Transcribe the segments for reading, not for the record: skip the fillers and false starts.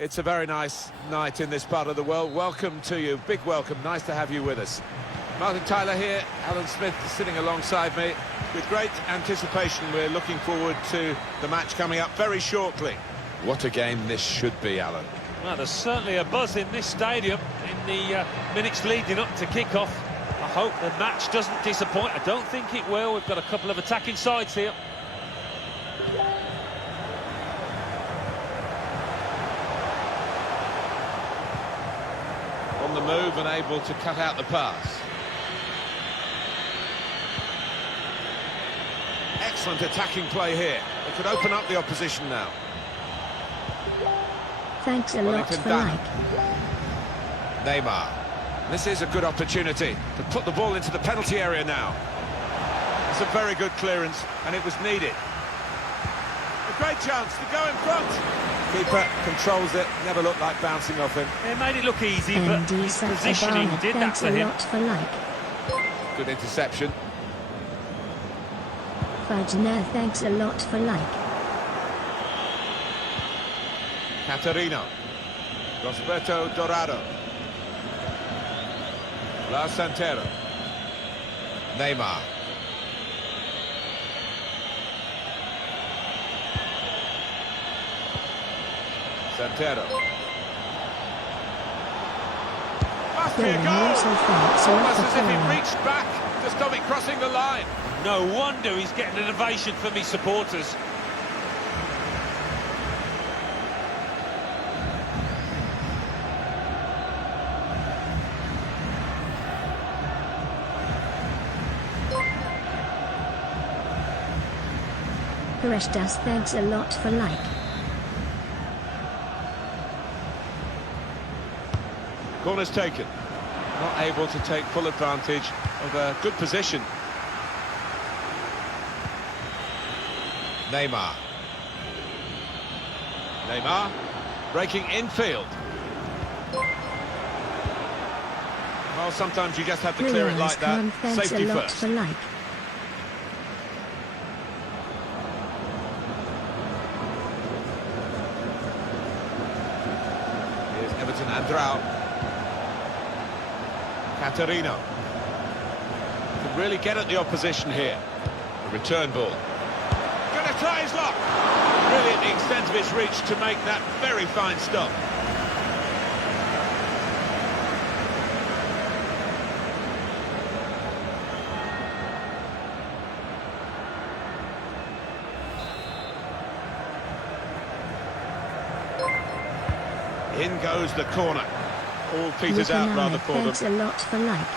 It's a very nice night in this part of the world. Welcome to you, big welcome, nice to have you with us. Martin Tyler here, Alan Smith sitting alongside me. With great anticipation, we're looking forward to the match coming up very shortly. What a game this should be, Alan. Well, there's certainly a buzz in this stadium in the minutes leading up to kick-off. I hope the match doesn't disappoint. I don't think it will. We've got a couple of attacking sides here. On the move and able to cut out the pass. Excellent attacking play here. It could open up the opposition now. Thanks a lot for like. Neymar. This is a good opportunity to put the ball into the penalty area now. It's a very good clearance, and it was needed. A great chance to go in front. Keeper controls it, never looked like bouncing off him. It made it look easy, but his positioning did that to him. Thanks a lot for like. Good interception. Ferdinand, thanks a lot for like. Caterino. Rosberto Dorado. La Santero. Neymar. Santero. Must be a goal! Almost as if he reached back to stop it crossing the line. No wonder he's getting an ovation from his supporters. Restas, thanks a lot for like. Corner's taken. Not able to take full advantage of a good position. Neymar. Neymar breaking infield. Well, sometimes you just have to clear it like that. Safety first. For like. Here's Everton Andrao. Caterino. Can really get at the opposition here. A return ball. Going to try his luck. Really at the extent of his reach to make that very fine stop. In goes the corner. All peters out rather for them. Thanks a lot for like.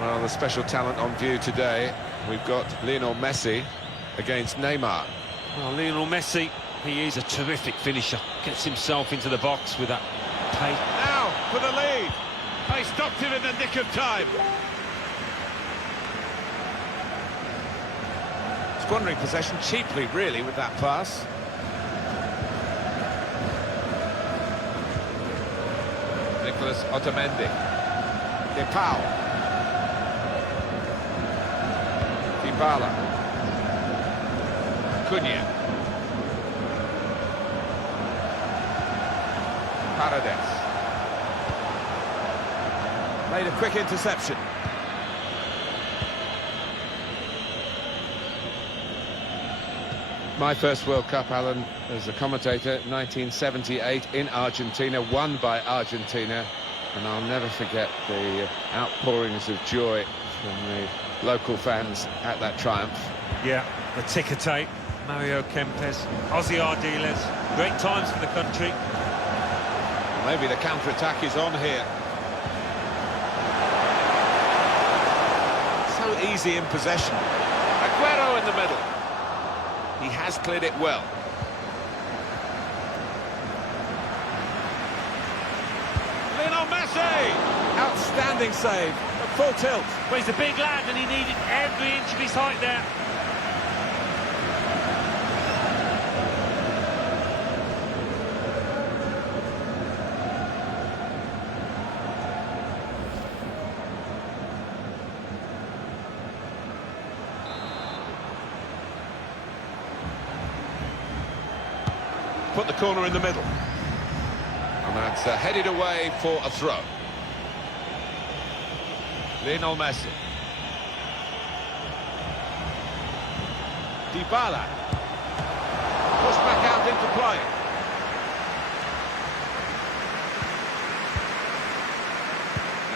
Well, the special talent on view today. We've got Lionel Messi against Neymar. Well, Lionel Messi, he is a terrific finisher. Gets himself into the box with that pace. Now for the lead. They stopped him in the nick of time. Squandering possession cheaply, really, with that pass. Nicolas Otamendi. Depau. Dybala. Cunha. Paredes. Made a quick interception. My first World Cup, Alan, as a commentator, 1978 in Argentina, won by Argentina, and I'll never forget the outpourings of joy from the local fans at that triumph. Yeah, the ticker tape, Mario Kempes, Ozzy Ardiles, great times for the country. Maybe the counter-attack is on here. So easy in possession. Aguero in the middle. He has cleared it well. Lionel Messi! Outstanding save, at full tilt. Well, he's a big lad and he needed every inch of his height there. Put the corner in the middle. And that's headed away for a throw. Lionel Messi. Dybala. Pushed back out into play.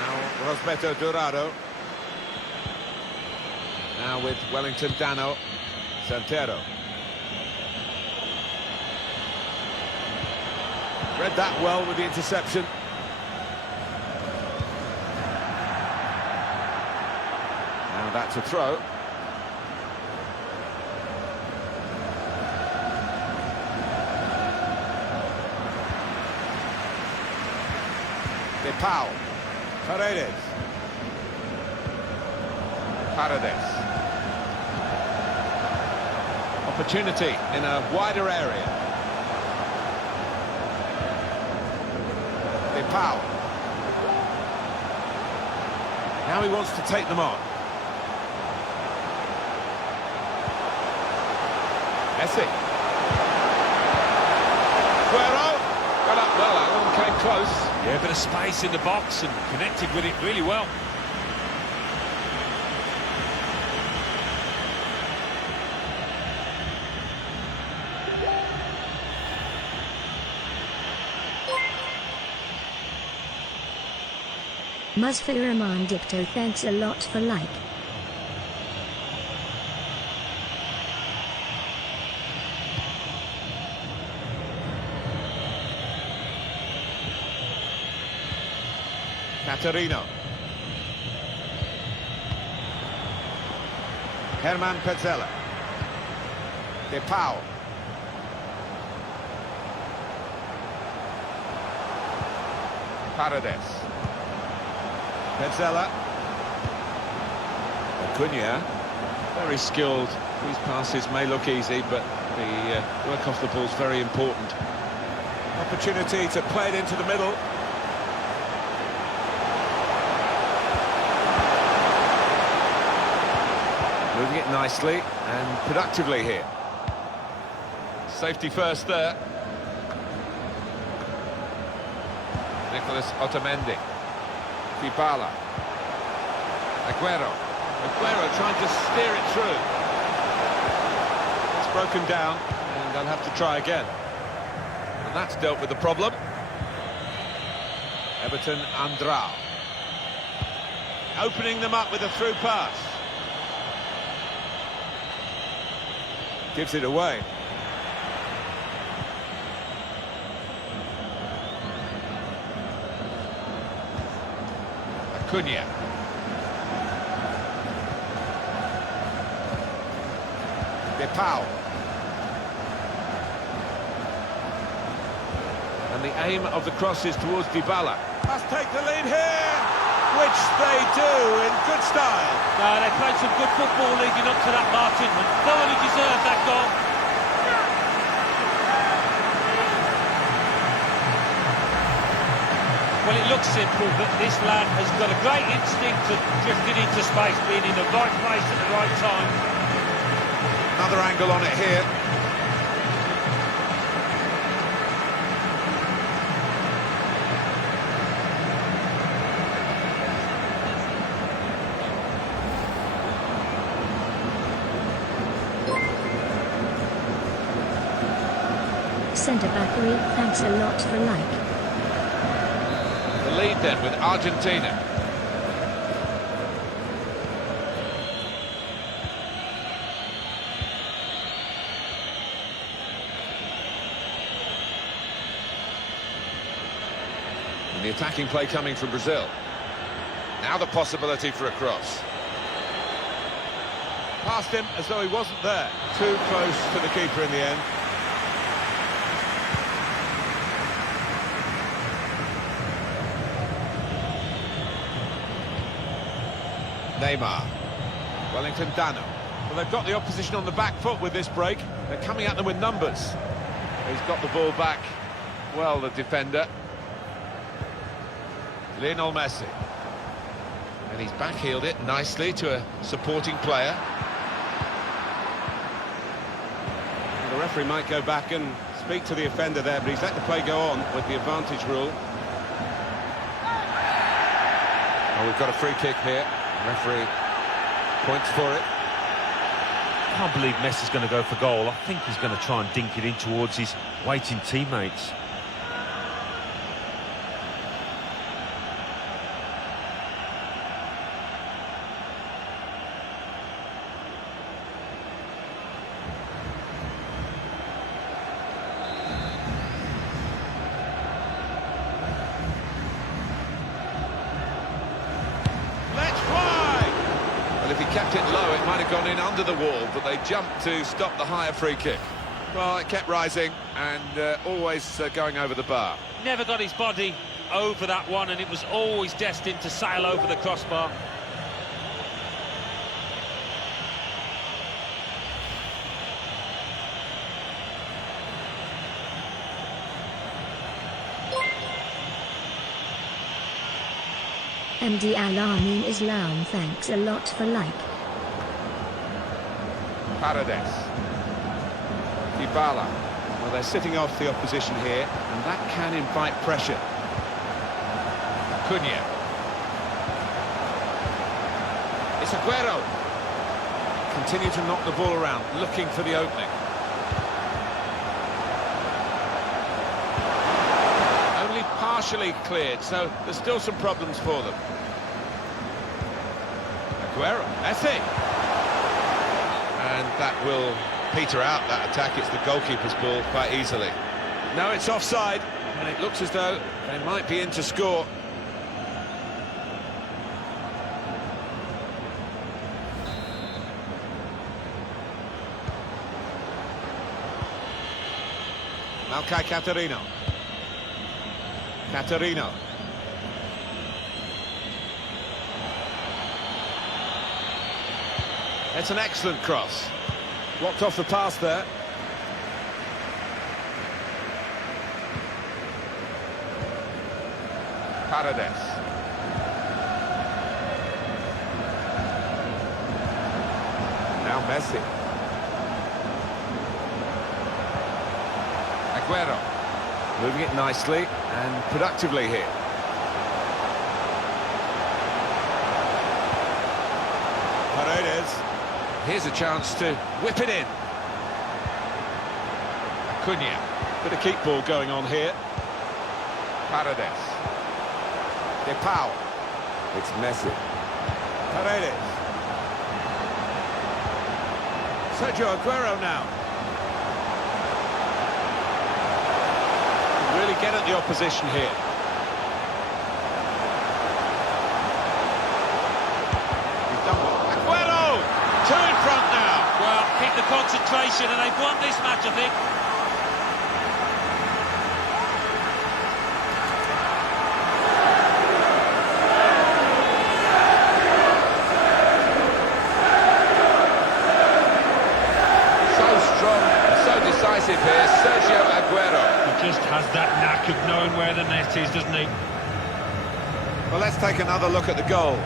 Now Rosberto Dorado. Now with Wellington Dano. Santero. Read that well with the interception. Now that's a throw. De Paul. Paredes. Paredes. Opportunity in a wider area. De Paul. Now he wants to take them on. Messi. Aguero. Got up well, that one came close. Yeah, a bit of space in the box and connected with it really well. Musfir Rahman Dicto, thanks a lot for like. Caterino. Herman Petzela. De Paul. Paredes. Petzela. Acuna. Very skilled. These passes may look easy, but the work off the ball is very important. Opportunity to play it into the middle. Moving it nicely and productively here. Safety first there. Nicolas Otamendi. Dybala. Aguero. Aguero trying to steer it through. It's broken down and they'll have to try again. And that's dealt with the problem. Everton Andrao. Opening them up with a through pass. Gives it away. Acuna. De Paul. And the aim of the cross is towards Dybala. Must take the lead here, which they do in good style. No, they played some good football leading up to that, Martin, and thoroughly deserved that goal. Well, it looks simple, but this lad has got a great instinct of drifting into space, being in the right place at the right time. Another angle on it here. Centre-back Reed, thanks a lot for like. The lead then with Argentina. And the attacking play coming from Brazil. Now the possibility for a cross. Past him as though he wasn't there. Too close to the keeper in the end. Neymar. Wellington Dano. Well, they've got the opposition on the back foot with this break. They're coming at them with numbers. He's got the ball back. Well, the defender. Lionel Messi. And he's backheeled it nicely to a supporting player. The referee might go back and speak to the offender there, but he's let the play go on with the advantage rule. Oh, we've got a free kick here. Referee points for it. I can't believe Messi's going to go for goal. I think he's going to try and dink it in towards his waiting teammates. Well, if he kept it low, it might have gone in under the wall, but they jumped to stop the higher free kick. Well, it kept rising and always going over the bar. Never got his body over that one, and it was always destined to sail over the crossbar. MD Al-Amin Islam, thanks a lot for like. Paredes. Dybala. Well, they're sitting off the opposition here, and that can invite pressure. Cunha. It's Aguero. Continue to knock the ball around, looking for the opening. Only partially cleared, so there's still some problems for them. Aguero, Messi. And that will peter out that attack. It's the goalkeeper's ball quite easily. No, it's offside, and it looks as though they might be in to score. Malkai Catarino. Catarino. It's an excellent cross. Blocked off the pass there. Paredes. Now Messi. Aguero. Moving it nicely and productively here. Paredes. Here's a chance to whip it in. Cunha. Bit of keep ball going on here. Paredes. De Paul. It's Messi. Paredes. Sergio Aguero now. Really get at the opposition here. He's done well. Aguero! Two in front now. Well, keep the concentration, and they've won this match, I think. So strong, so decisive here, Sergio Aguero. He just has that knack of knowing where the net is, doesn't he? Well, let's take another look at the goal.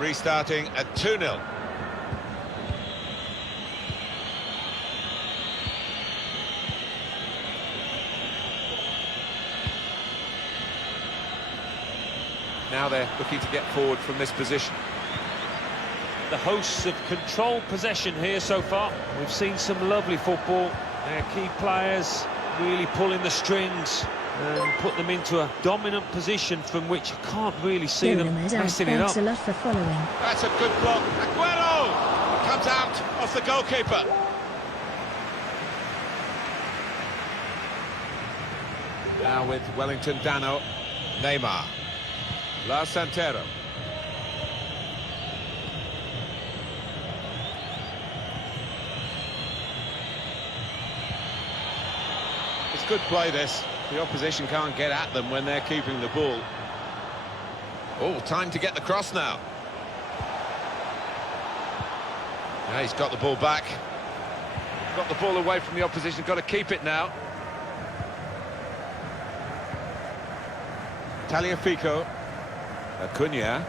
Restarting at 2-0. Now they're looking to get forward from this position. The hosts have controlled possession here so far. We've seen some lovely football. Their key players really pulling the strings and put them into a dominant position from which you can't really see them messing it up. Thanks a lot for following. That's a good block. Aguero comes out off the goalkeeper. Now with Wellington Dano, Neymar, La Santero. It's good play, this. The opposition can't get at them when they're keeping the ball. Oh, time to get the cross now. Yeah, he's got the ball back. Got the ball away from the opposition, got to keep it now. Tagliafico. Acuna.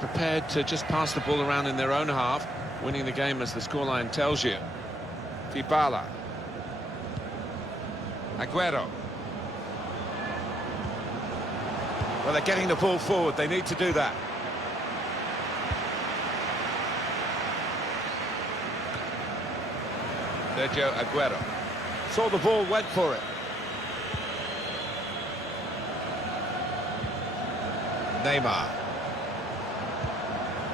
Prepared to just pass the ball around in their own half, winning the game as the scoreline tells you. Dybala. Aguero. Well, they're getting the ball forward, they need to do that. Sergio Aguero. Saw the ball, went for it. Neymar.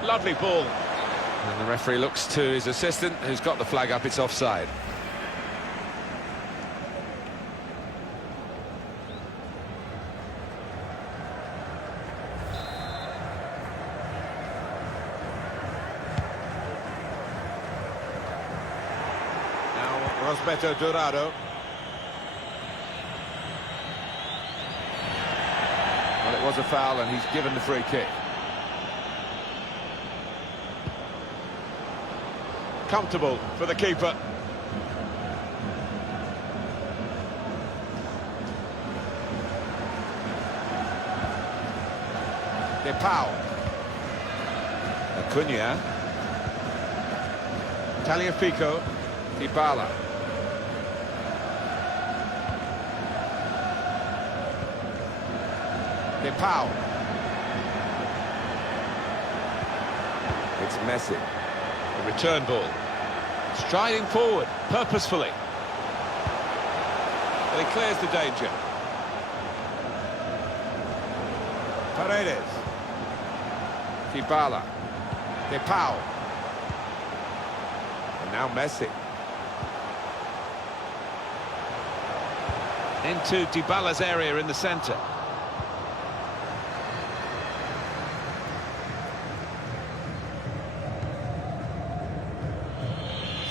Lovely ball. And the referee looks to his assistant, who's got the flag up, it's offside. Now, Rosberto Dorado. Well, it was a foul, and he's given the free kick. Comfortable for the keeper. De Paul. Acuna. Tagliafico. Dybala. De Paul. It's Messi. The return ball. Striding forward, purposefully. But he clears the danger. Paredes. Dybala. De Paul. And now Messi. Into Dybala's area in the centre.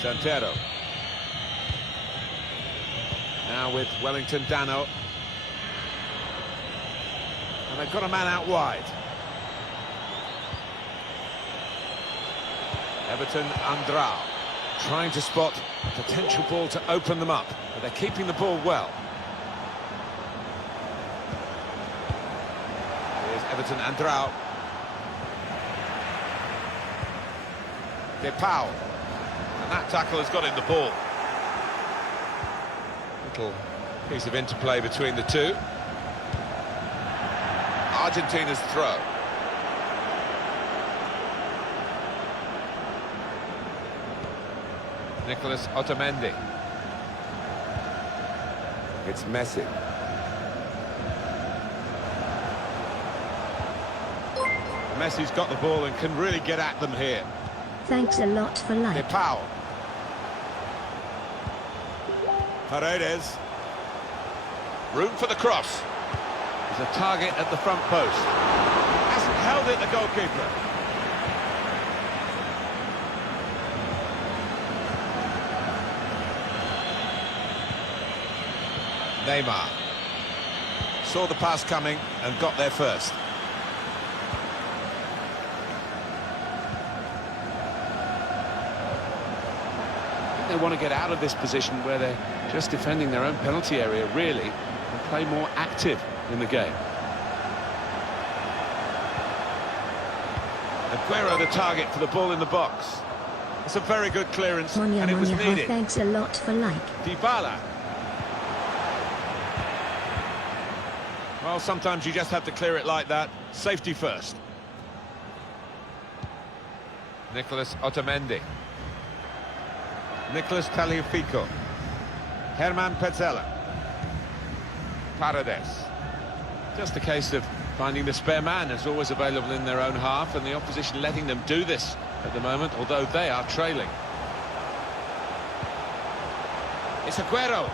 Santero. Now with Wellington Dano. And they've got a man out wide. Everton Andrao. Trying to spot a potential ball to open them up. But they're keeping the ball well. Here's Everton Andrao. De Paul. And that tackle has got in the ball. Little piece of interplay between the two. Argentina's throw. Nicolas Otamendi. It's Messi. Messi's got the ball and can really get at them here. Thanks a lot for De like. Paul. Paredes. Room for the cross. There's a target at the front post. Hasn't held it, the goalkeeper. Neymar. Saw the pass coming and got there first. They want to get out of this position where they're just defending their own penalty area, really, and play more active in the game. Aguero the target for the ball in the box. It's a very good clearance, and it was needed. Thanks a lot for like. Dybala. Well, sometimes you just have to clear it like that. Safety first. Nicolas Otamendi. Nicolas Tagliafico. Herman Petzela. Paredes. Just a case of finding the spare man is always available in their own half, and the opposition letting them do this at the moment, although they are trailing. It's Aguero.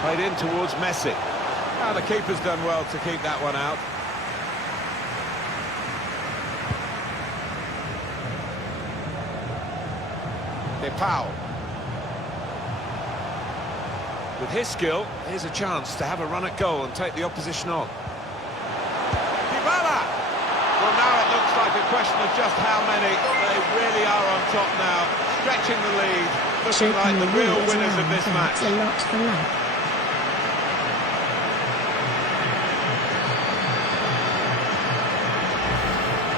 Played in towards Messi. Now the keeper's done well to keep that one out. De Paul. With his skill, here's a chance to have a run at goal and take the opposition on. Dybala! Well, now it looks like a question of just how many. They really are on top now, stretching the lead, looking like the real winners of this match. Thanks a lot for life.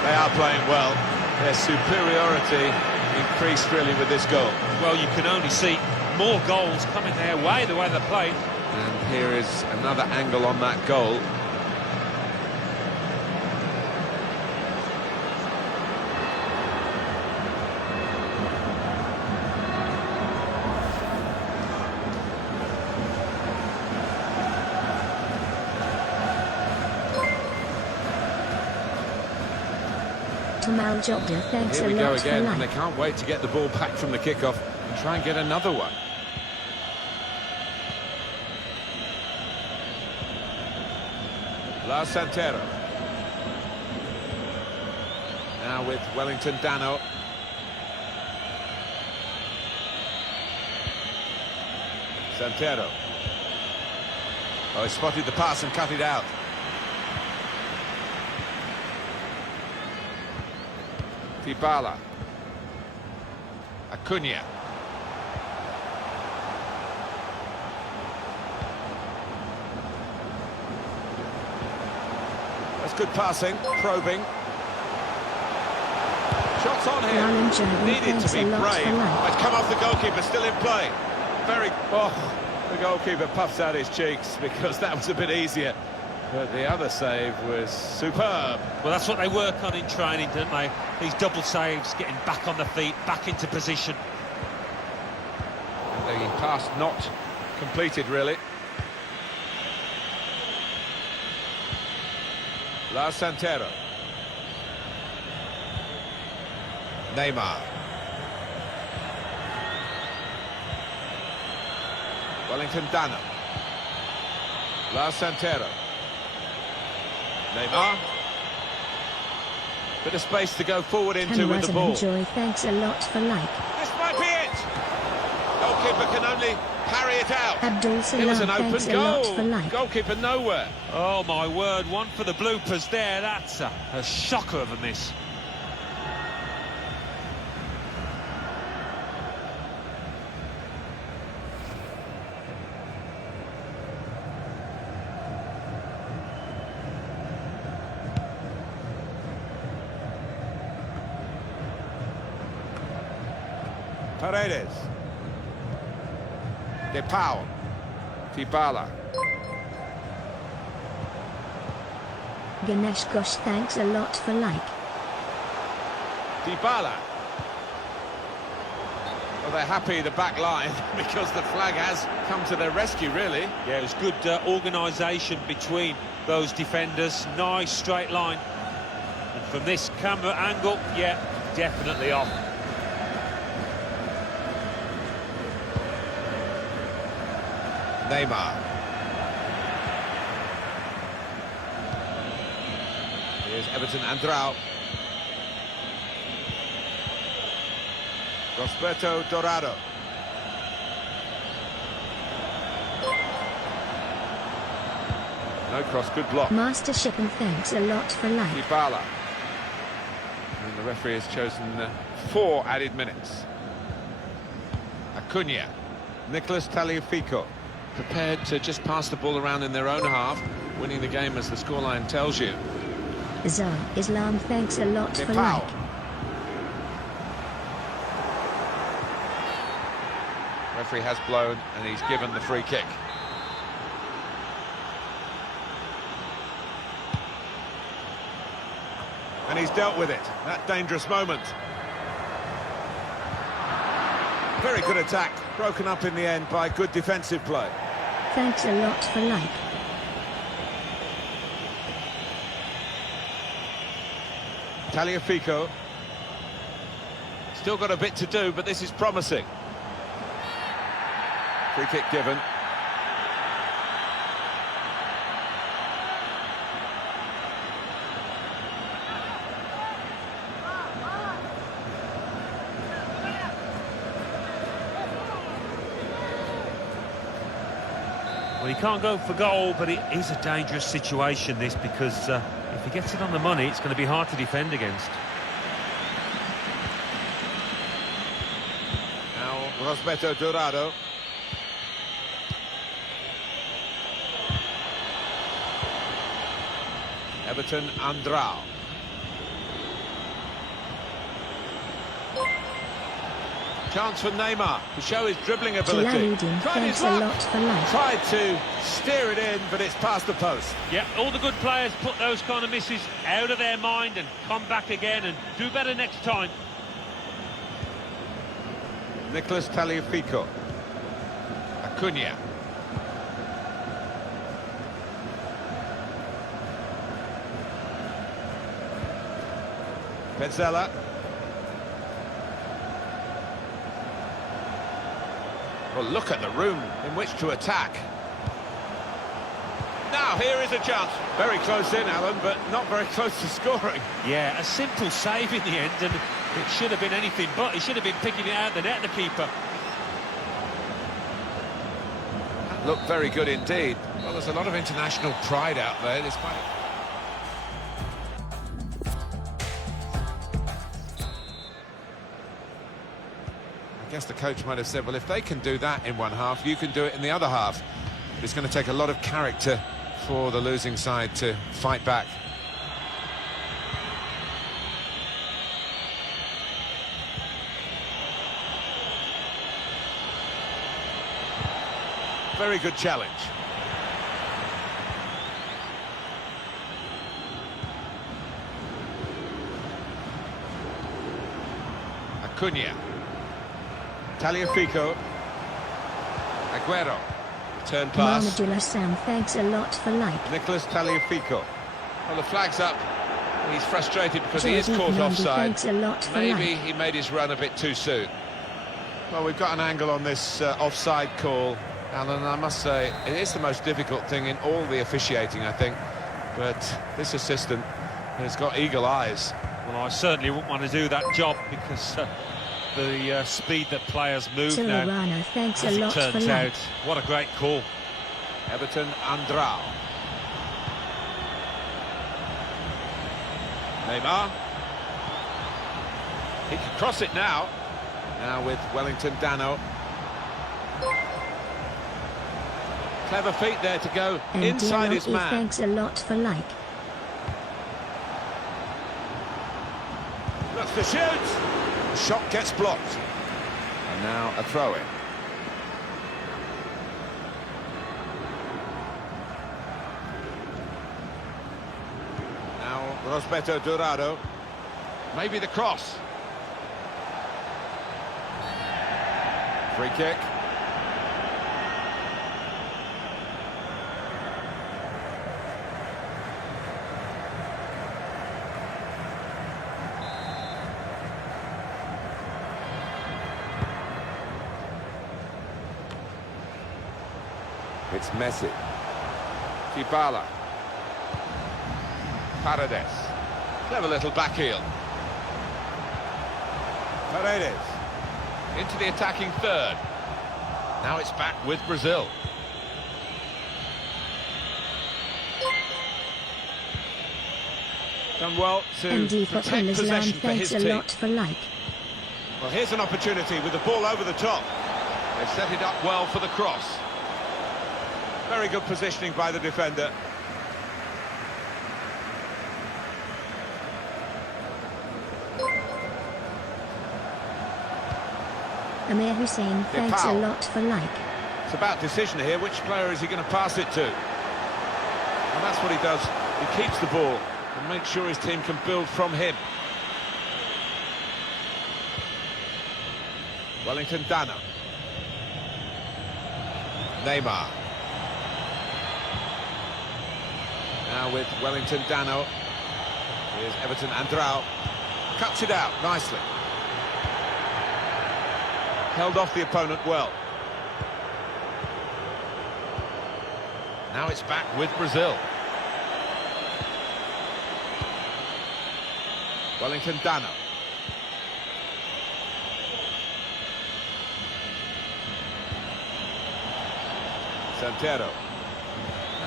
They are playing well. Their superiority increased really with this goal. Well, you can only see more goals coming their way, the way they played. And here is another angle on that goal. Tamal Jobda, thanks Here a we go lot for again, and they life. can't wait to get the ball back from the kickoff and try and get another one. La Santero. Now with Wellington Dano. Santero. Oh, he spotted the pass and cut it out. Dybala. Acuna. That's good passing, probing. Shots on here. Alan Jordan, Needed to thanks be a brave. lot for life. It's come off the goalkeeper, still in play. Very... Oh, the goalkeeper puffs out his cheeks because that was a bit easier. But the other save was superb. Well, that's what they work on in training, don't they? These double saves, getting back on the feet, back into position. The pass not completed, really. La Santero. Neymar. Wellington Dano. La Santero. Neymar. Bit of space to go forward into with the ball. Joy, thanks a lot for like. This might be it. Goalkeeper can only parry it out. Abdul It was Salam, an open thanks a lot goal. for like. Goalkeeper nowhere. Oh, my word, one for the bloopers there. That's a shocker of a miss. Paredes. De Paul. Dybala. Ganesh Ghosh, thanks a lot for like. Dybala. Well, they're happy, the back line, because the flag has come to their rescue, really. Yeah, it was good organisation between those defenders. Nice straight line. And from this camera angle, yeah, definitely off. Neymar. Here's Everton Andrao. Rosberto Dorado. No cross, good block. Master Shippen, thanks a lot for like. Dybala. And the referee has chosen 4 added minutes. Acuna. Nicolas Tagliafico. Prepared to just pass the ball around in their own half, winning the game as the scoreline tells you. Zah Islam, thanks a lot De for Paul. like. Referee has blown and he's given the free kick. And he's dealt with it, that dangerous moment. Very good attack, broken up in the end by good defensive play. Thanks a lot for like. Tagliafico. Still got a bit to do, but this is promising. Free kick given. Well, he can't go for goal, but it is a dangerous situation, this, because if he gets it on the money, it's going to be hard to defend against. Now, Rosberto Dorado. Everton Andrao. Chance for Neymar to show his dribbling ability. Jalaluddin, thanks a lot for life. Tried to steer it in, but it's past the post. Yeah, all the good players put those kind of misses out of their mind and come back again and do better next time. Nicolas Tagliafico. Acuna. Pezzella. Well, look at the room in which to attack. Now, here is a chance. Very close in, Alan, but not very close to scoring. Yeah, a simple save in the end, and it should have been anything but. He should have been picking it out of the net, the keeper. That looked very good indeed. Well, there's a lot of international pride out there, despite... I guess the coach might have said, well, if they can do that in one half, you can do it in the other half. But it's going to take a lot of character for the losing side to fight back. Very good challenge. Acuna. Tagliafico. Aguero. Turn pass. Mamadou Sam, thanks a lot for like. Nicolas Tagliafico. Well, the flag's up. He's frustrated because he is caught Jordi, offside. thanks a lot for Maybe like. he made his run a bit too soon. Well, we've got an angle on this offside call, Alan. I must say, it is the most difficult thing in all the officiating, I think. But this assistant has got eagle eyes. Well, I certainly wouldn't want to do that job because the speed that players move now, Silverano, thanks a as it lot for turns like. out. What a great call. Everton Andrao. Neymar. He can cross it now. Now with Wellington Dano. Clever feet there to go And inside his DLE, man. thanks a lot for like. Looks to shoot. The shot gets blocked. And now a throw-in. Now Rosberto Dorado. Maybe the cross. Free kick. It's Messi. Dybala. Paredes. Clever little back heel. Paredes. Into the attacking third. Now it's back with Brazil. Done well to MD for protect Islam, possession for his thanks a team. lot for like. Well, here's an opportunity with the ball over the top. They've set it up well for the cross. Very good positioning by the defender. Amir Hussein, thanks a Depau. lot for like. It's about decision here. Which player is he going to pass it to? And that's what he does. He keeps the ball and makes sure his team can build from him. Wellington Dano. Neymar. Now with Wellington Dano. Here's Everton Andrao. Cuts it out nicely. Held off the opponent well. Now it's back with Brazil. Wellington Dano. Santero.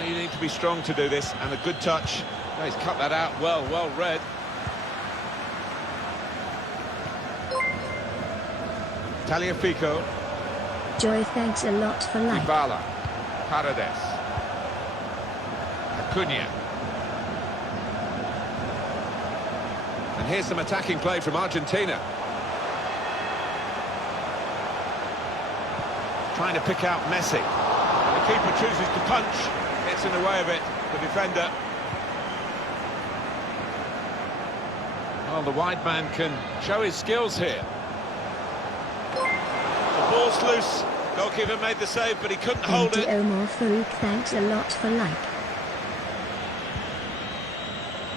You need to be strong to do this, and a good touch. Oh, he's cut that out well read. Taliafico. Joy, thanks a lot for like. Dybala. Paredes. Acuna. And here's some attacking play from Argentina. Trying to pick out Messi. The keeper chooses to punch. Gets in the way of it, the defender. Well, the wide man can show his skills here. The ball's loose. Goalkeeper made the save, but he couldn't hold it. Omar Farouk, thanks a lot for like.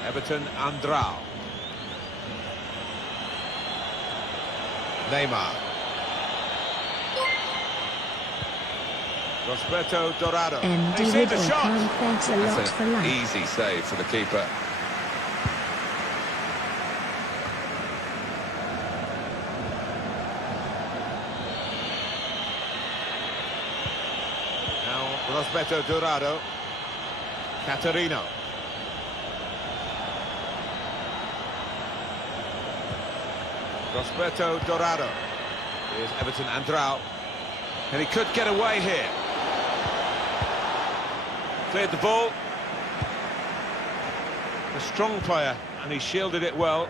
Everton Andrao. Neymar. Rosberto Dorado. MD He's hit the Riddle, shot. thanks a lot That's for an like. easy save for the keeper. Now Rosberto Dorado. Caterino. Rosberto Dorado. Here's Everton Andrao. And he could get away here. Cleared the ball. A strong player, and he shielded it well.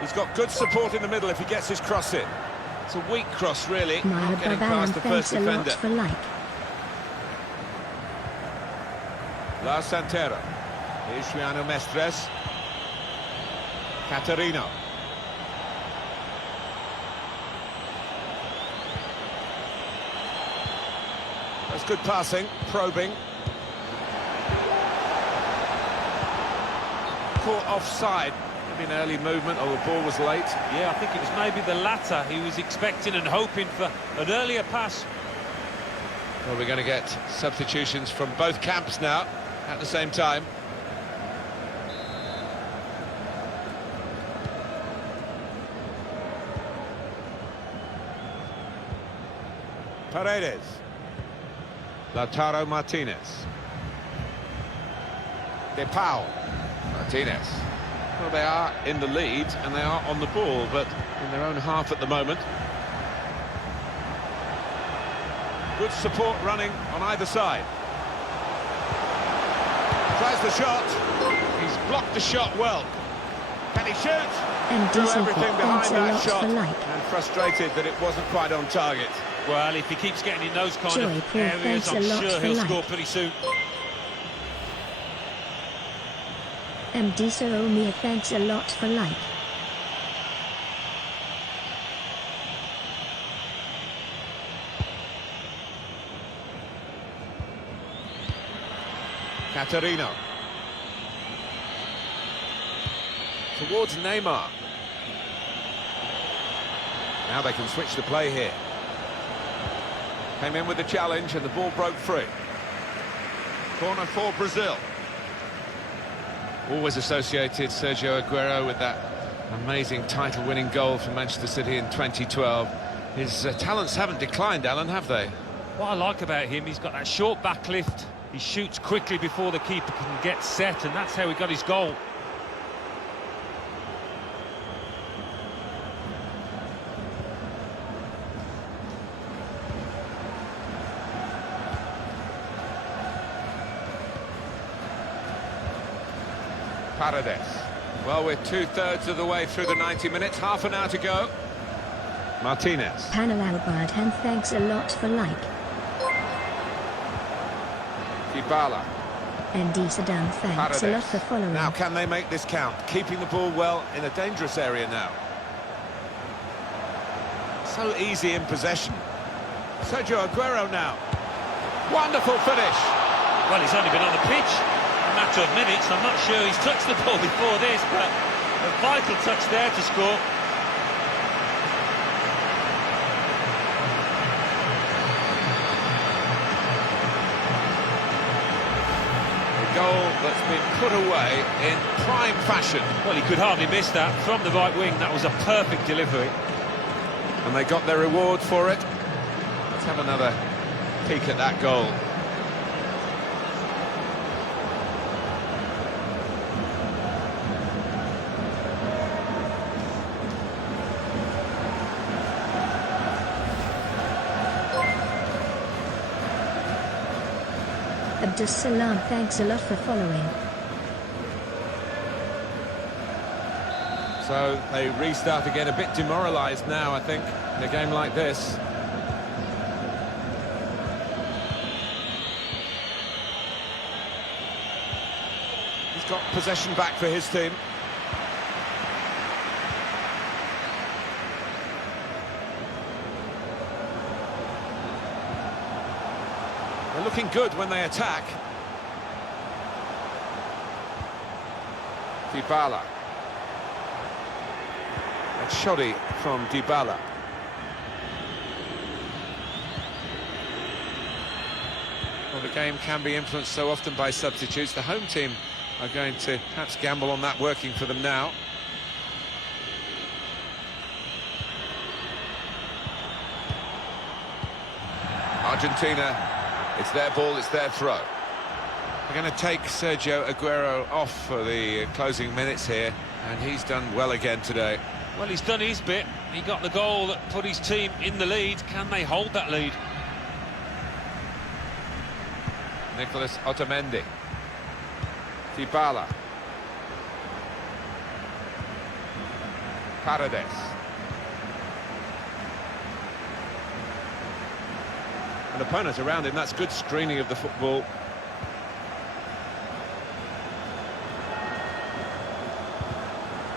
He's got good support in the middle if he gets his cross in. It's a weak cross, really. Maya Not getting Babayan, past the thanks first a lot defender. for like. La Santera. Here's Juliano Mestres. Caterino. That's good passing, probing. Caught offside. Maybe an early movement, or the ball was late. Yeah, I think it was maybe the latter. He was expecting and hoping for an earlier pass. Well, we're going to get substitutions from both camps now at the same time. Paredes. Lautaro Martinez. De Paul. Martinez. Well, they are in the lead and they are on the ball, but in their own half at the moment. Good support running on either side. Tries the shot. He's blocked the shot well. Can he shoot? And Threw decent, everything behind thanks a that lot shot. for like. And frustrated that it wasn't quite on target. Well, if he keeps getting in those kind Joy, of Paul, areas, thanks a I'm lot sure for he'll like. score pretty soon. MD Soromia, thanks a lot for like. Caterino. Towards Neymar. Now they can switch the play here. Came in with the challenge and the ball broke free. Corner for Brazil. Always associated Sergio Aguero with that amazing title-winning goal for Manchester City in 2012. His talents haven't declined, Alan, have they? What I like about him, he's got that short back lift. He shoots quickly before the keeper can get set, and that's how he got his goal. Paredes. Well, we're two-thirds of the way through the 90 minutes, half an hour to go. Martinez. Panel Albert, and thanks a lot for like. Dybala. MD Saddam, thanks a lot for following. Now, can they make this count? Keeping the ball well in a dangerous area now. So easy in possession. Sergio Aguero now. Wonderful finish. Well, he's only been on the pitch a matter of minutes. I'm not sure he's touched the ball before this, but a vital touch there to score. A goal that's been put away in prime fashion. Well, he could hardly miss that from the right wing. That was a perfect delivery. And they got their reward for it. Let's have another peek at that goal. Abdus Salam, thanks a lot for following. So they restart again, a bit demoralised now, I think, in a game like this. He's got possession back for his team. They're looking good when they attack. Dybala. It's shoddy from Dybala. Well, the game can be influenced so often by substitutes. The home team are going to perhaps gamble on that working for them now. Argentina, it's their ball, it's their throw. They're going to take Sergio Aguero off for the closing minutes here, and he's done well again today. Well, he's done his bit. He got the goal that put his team in the lead. Can they hold that lead? Nicolas Otamendi. Dybala. Paredes. An opponent around him, that's good screening of the football.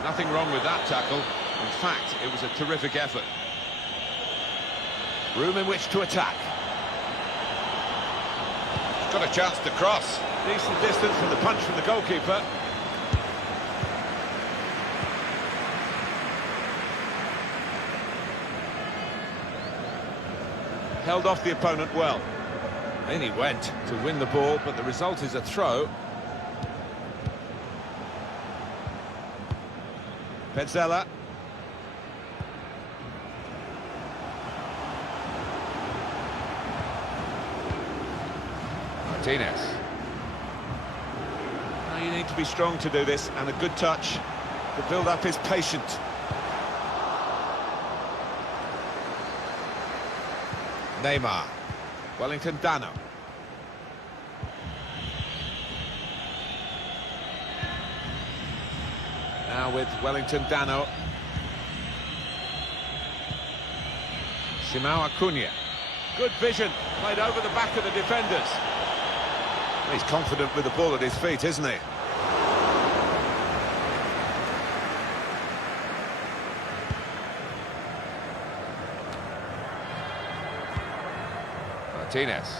Nothing wrong with that tackle. In fact, it was a terrific effort. Room in which to attack. Got a chance to cross. Decent distance from the punch from the goalkeeper. Held off the opponent well. In he went to win the ball, but the result is a throw. Petzela. Martinez. Now you need to be strong to do this, and a good touch to build up his patience. Neymar. Wellington Dano. Now with Wellington Dano. Simão Acuna. Good vision, played over the back of the defenders. He's confident with the ball at his feet, isn't he? Martinez.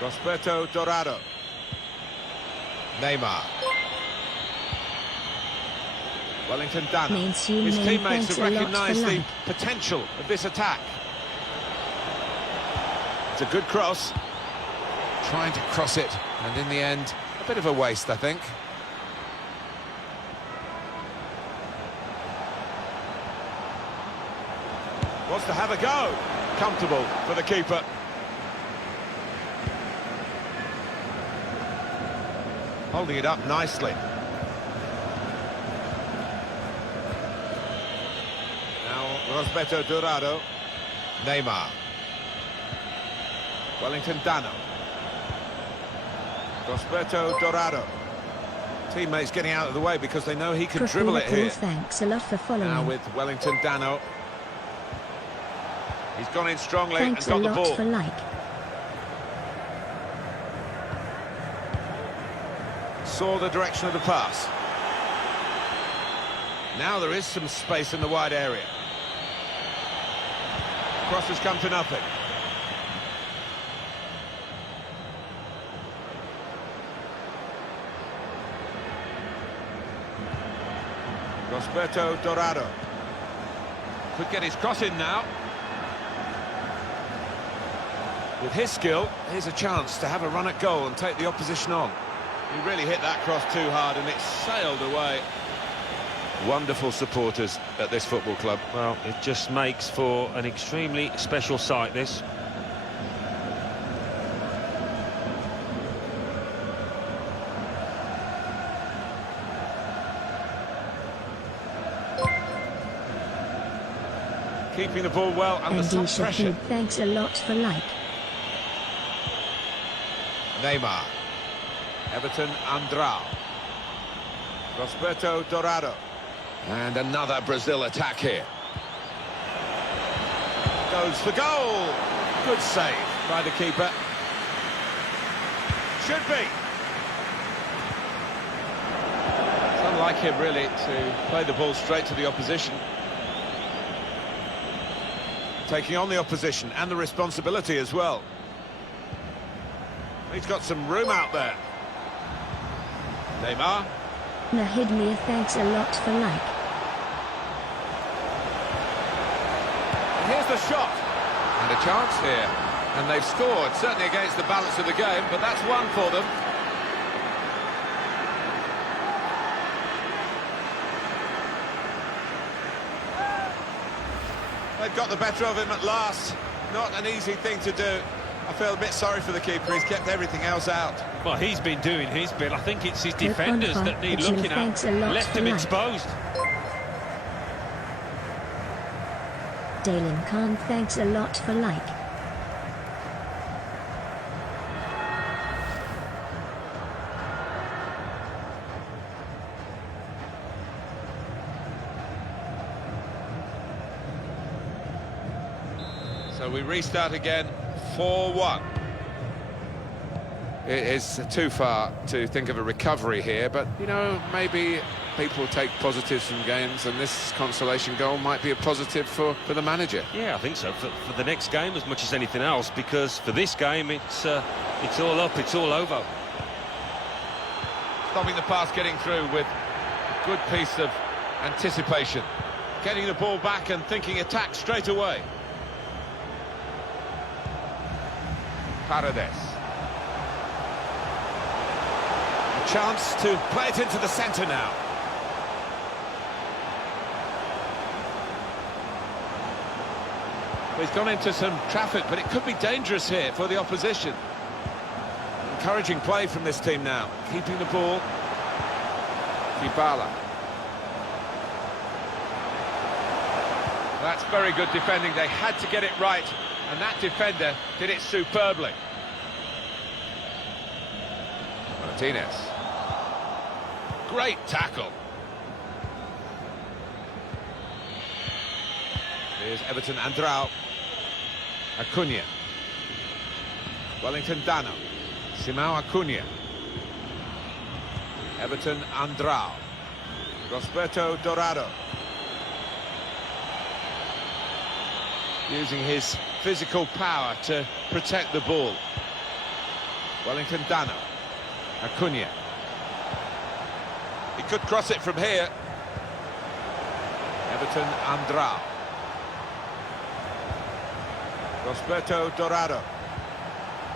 Rosberto Dorado. Neymar. Wellington Dano. His teammates have recognised the potential of this attack. It's a good cross. Trying to cross it, and in the end, a bit of a waste, I think. Wants to have a go. Comfortable for the keeper. Holding it up nicely. Now Rosberto Dorado. Neymar. Wellington Dano. Rosberto Dorado. Teammates getting out of the way because they know he can dribble it here. Thanks a lot for following. Now with Wellington Dano. He's gone in strongly Thanks and got the ball. For like. Saw the direction of the pass. Now there is some space in the wide area. Cross has come to nothing. Rosberto Dorado. Could get his cross in now. With his skill, here's a chance to have a run at goal and take the opposition on. He really hit that cross too hard and it sailed away. Wonderful supporters at this football club. Well, it just makes for an extremely special sight, this. keeping the ball well under Andy some pressure. Shahid, thanks a lot for like. Neymar. Everton Andrao. Rosberto Dorado. And another Brazil attack here. Goes for goal. Good save by the keeper. Should be. It's unlike him, really, to play the ball straight to the opposition. Taking on the opposition and the responsibility as well. He's got some room out there. Neymar. Nahid Mir, thanks a lot for like. And here's the shot. And a chance here. And they've scored, certainly against the balance of the game, but that's one for them. They've got the better of him at last. Not an easy thing to do. I feel a bit sorry for the keeper. He's kept everything else out. Well, he's been doing his bit. I think it's his Good defenders on, that need Arjun, looking thanks a at. lot Left for him like. exposed. Dalen Khan, thanks a lot for like. So we restart again, 4-1. It is too far to think of a recovery here, but, you know, maybe people take positives from games, and this consolation goal might be a positive for the manager. Yeah, I think so, for the next game as much as anything else, because for this game, it's all up, it's all over. Stopping the pass getting through with a good piece of anticipation. Getting the ball back and thinking attack straight away. Paredes. A chance to play it into the centre now. He's gone into some traffic, but it could be dangerous here for the opposition. Encouraging play from this team now. Keeping the ball. Dybala. That's very good defending. They had to get it right, and that defender did it superbly. Martinez. Great tackle. Here's Everton Andrao. Acuna. Wellington Dano. Simão Acuna. Everton Andrao. Rosberto Dorado. Using his physical power to protect the ball. Wellington Dano. Acuna. He could cross it from here. Everton Andrao. Rosberto Dorado.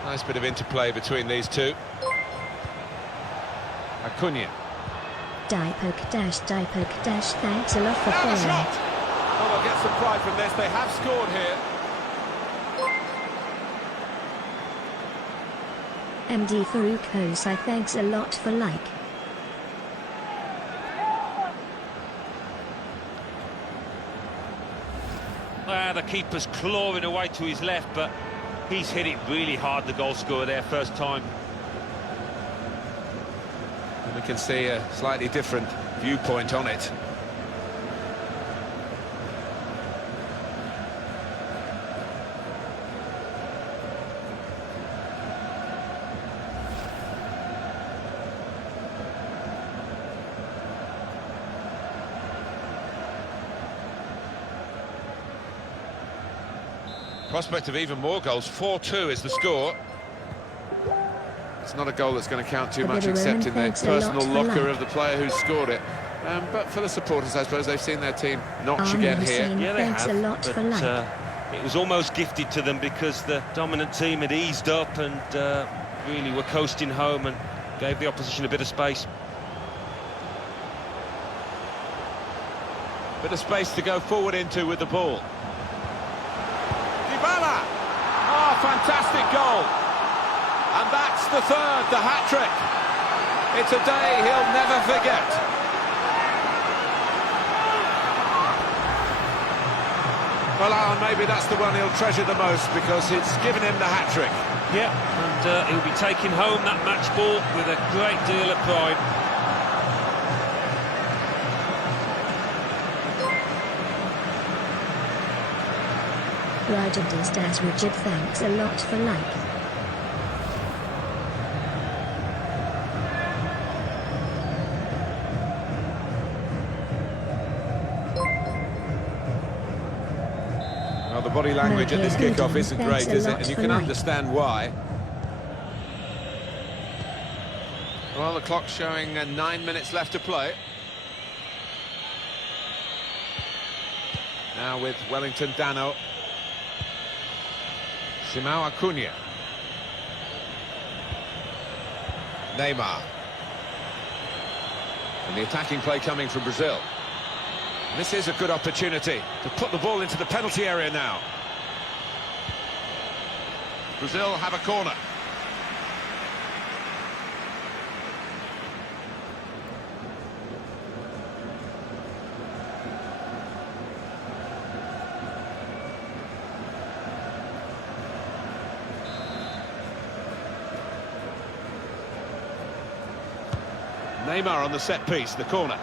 Nice bit of interplay between these two. Acuna. Dipoke dash, thanks a lot for Now the following. shot! Oh, they'll get some pride from this. They have scored here. MD Farouk Hosai, thanks a lot for like. The keeper's clawing away to his left, but he's hit it really hard, the goal scorer there, first time. And we can see a slightly different viewpoint on it. Prospect of even more goals. 4-2 is the score. It's not a goal that's going to count too much, except in the personal locker of the player who scored it. But for the supporters, I suppose they've seen their team notch again here. Yeah, they Thanks have, a lot for but like. it was almost gifted to them because the dominant team had eased up and really were coasting home and gave the opposition a bit of space. Bit of space to go forward into with the ball. Dybala! Oh, fantastic goal! And that's the third, the hat-trick. It's a day he'll never forget. Well, Alan, maybe that's the one he'll treasure the most because it's given him the hat-trick. Yeah, and he'll be taking home that match ball with a great deal of pride. Rajat Stas Richard, thanks a lot for like. Well, the body language at this kickoff isn't great, is it? And you can like. understand why. Well, the clock's showing 9 minutes left to play. Now with Wellington Dano. Simão Acuna. Neymar. And the attacking play coming from Brazil. This is a good opportunity to put the ball into the penalty area now. Brazil have a corner. Neymar on the set piece, the corner.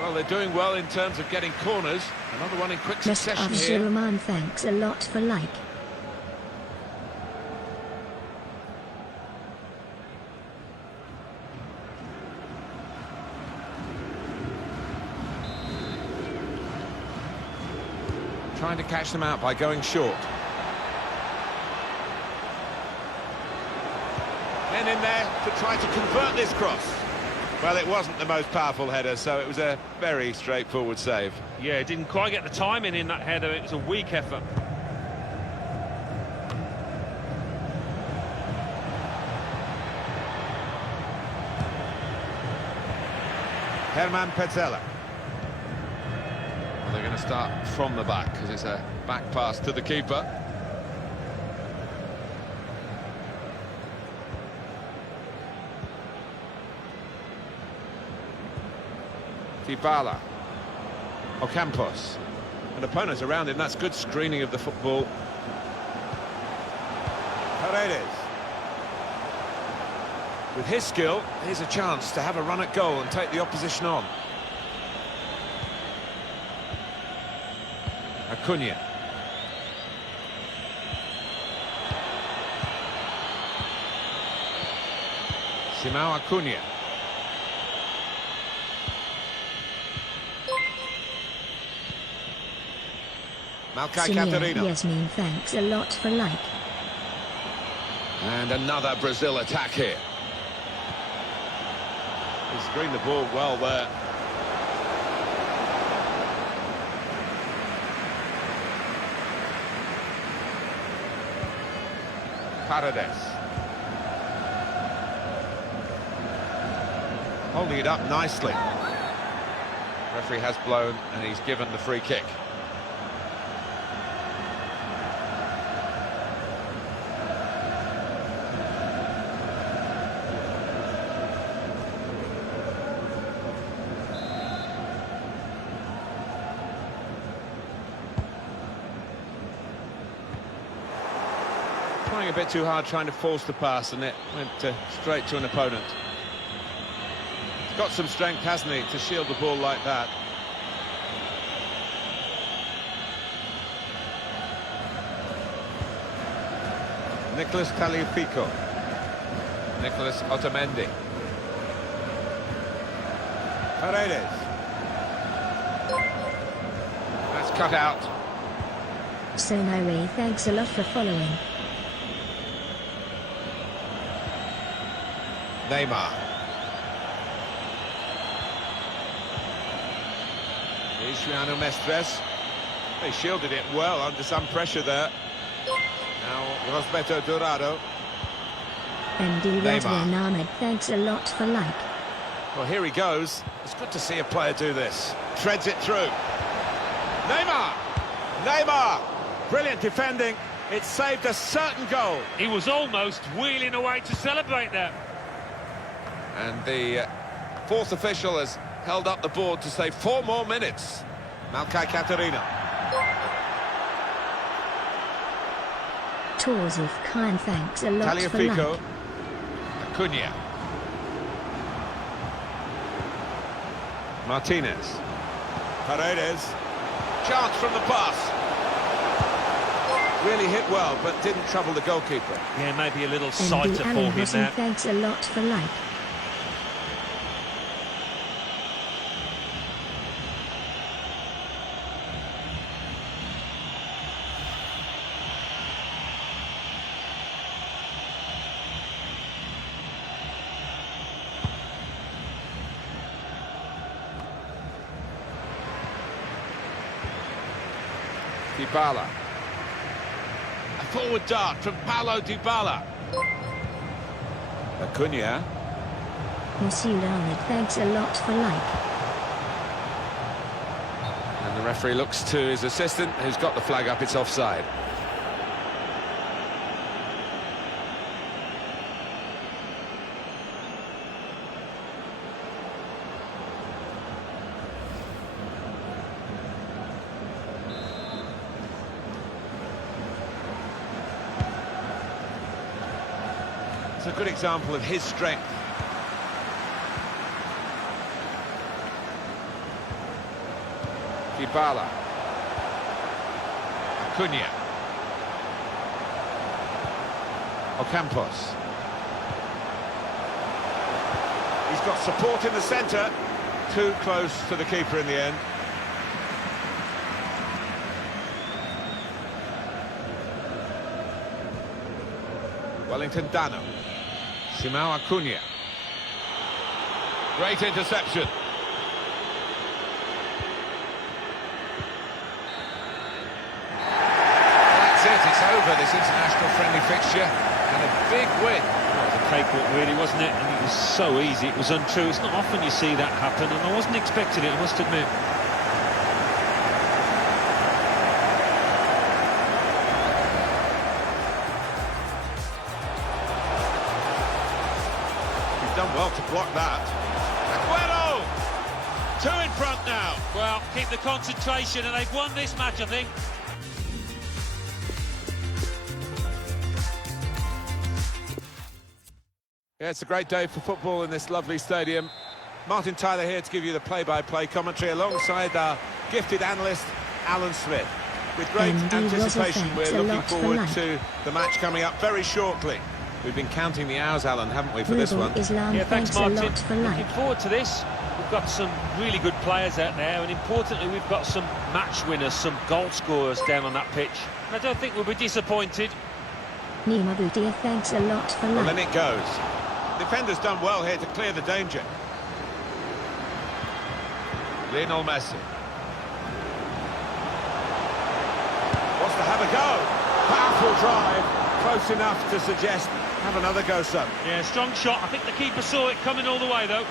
Well, they're doing well in terms of getting corners. Another one in quick succession here. Rahman, thanks a lot for like. Trying to catch them out by going short. Men in there to try to convert this cross. Well, it wasn't the most powerful header, so it was a very straightforward save. Yeah, didn't quite get the timing in that header. It was a weak effort. Herman Petzela. Well, they're going to start from the back because it's a back pass to the keeper. Dybala. Ocampos. And opponents around him, that's good screening of the football. Paredes. With his skill, here's a chance to have a run at goal and take the opposition on. Acuna. Simão Acuna. Malkai Catarino. Yasmin, thanks a lot for like. And another Brazil attack here. He screened the ball well there. Paredes. Holding it up nicely. Referee has blown and he's given the free kick. Trying a bit too hard, trying to force the pass, and it went straight to an opponent. He's got some strength, hasn't he, to shield the ball like that. Nicolas Tagliafico. Nicolas Otamendi. Paredes. That's cut out. Sonare, thanks a lot for following. Neymar. Here's Juliano Mestres. He shielded it well under some pressure there. Now Rosberto Dorado. MD Radwan Ahmed, thanks a lot for like. Well, here he goes. It's good to see a player do this. Treads it through. Neymar! Neymar! Brilliant defending. It saved a certain goal. He was almost wheeling away to celebrate that. And the fourth official has held up the board to say 4 more minutes. Malkai Catarino. Torzif kind thanks a lot for like. Tagliafico. Acuna. Martinez. Paredes. Chance from the pass. Really hit well, but didn't trouble the goalkeeper. Yeah, maybe a little And sighter the for Alan him Hosson there. thanks a lot for like. Dybala. A forward dart from Paulo Dybala. Acuna. Monsieur Ahmed thanks a lot for like. And the referee looks to his assistant, who's got the flag up. It's offside. It's a good example of his strength. Dybala. Acuna. Ocampos. He's got support in the centre. Too close to the keeper in the end. Wellington Dano. Simão Acuna. Great interception. That's it, it's over, this international friendly fixture, and a big win. That was a cakewalk, really, wasn't it? And it was so easy, it was untrue. It's not often you see that happen, and I wasn't expecting it, I must admit. He's done well to block that. Aguero! Two in front now. Well, keep the concentration, and they've won this match, I think. Yeah, it's a great day for football in this lovely stadium. Martin Tyler here to give you the play-by-play commentary alongside our gifted analyst, Alan Smith. With great And anticipation, thanks we're a looking lot for forward like. to the match coming up very shortly. We've been counting the hours, Alan, haven't we, for this Rubel one? Islam Yeah, thanks, thanks a Martin. lot for Looking like. forward to this. We've got some really good players out there, and importantly, we've got some match winners, some goal scorers down on that pitch. And I don't think we'll be disappointed. Nima Boudia thanks a lot for Well, like. then it goes. Defender's done well here to clear the danger. Lionel Messi. Wants to have a go. Powerful drive. Close enough to suggest have another go, son. Yeah, strong shot. I think the keeper saw it coming all the way, though.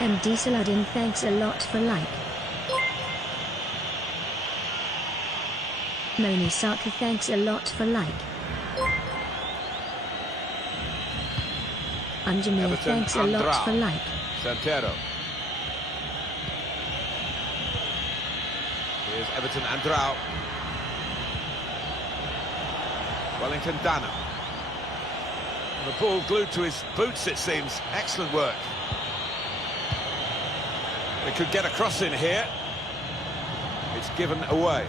MD Saladin thanks a lot for like. Moni Saka thanks a lot for like. Anjamir Everton, thanks a lot Andrao. for like. Santero. Here's Everton Andrao. Wellington Dano. The ball glued to his boots, it seems. Excellent work. They could get a cross in here. It's given away.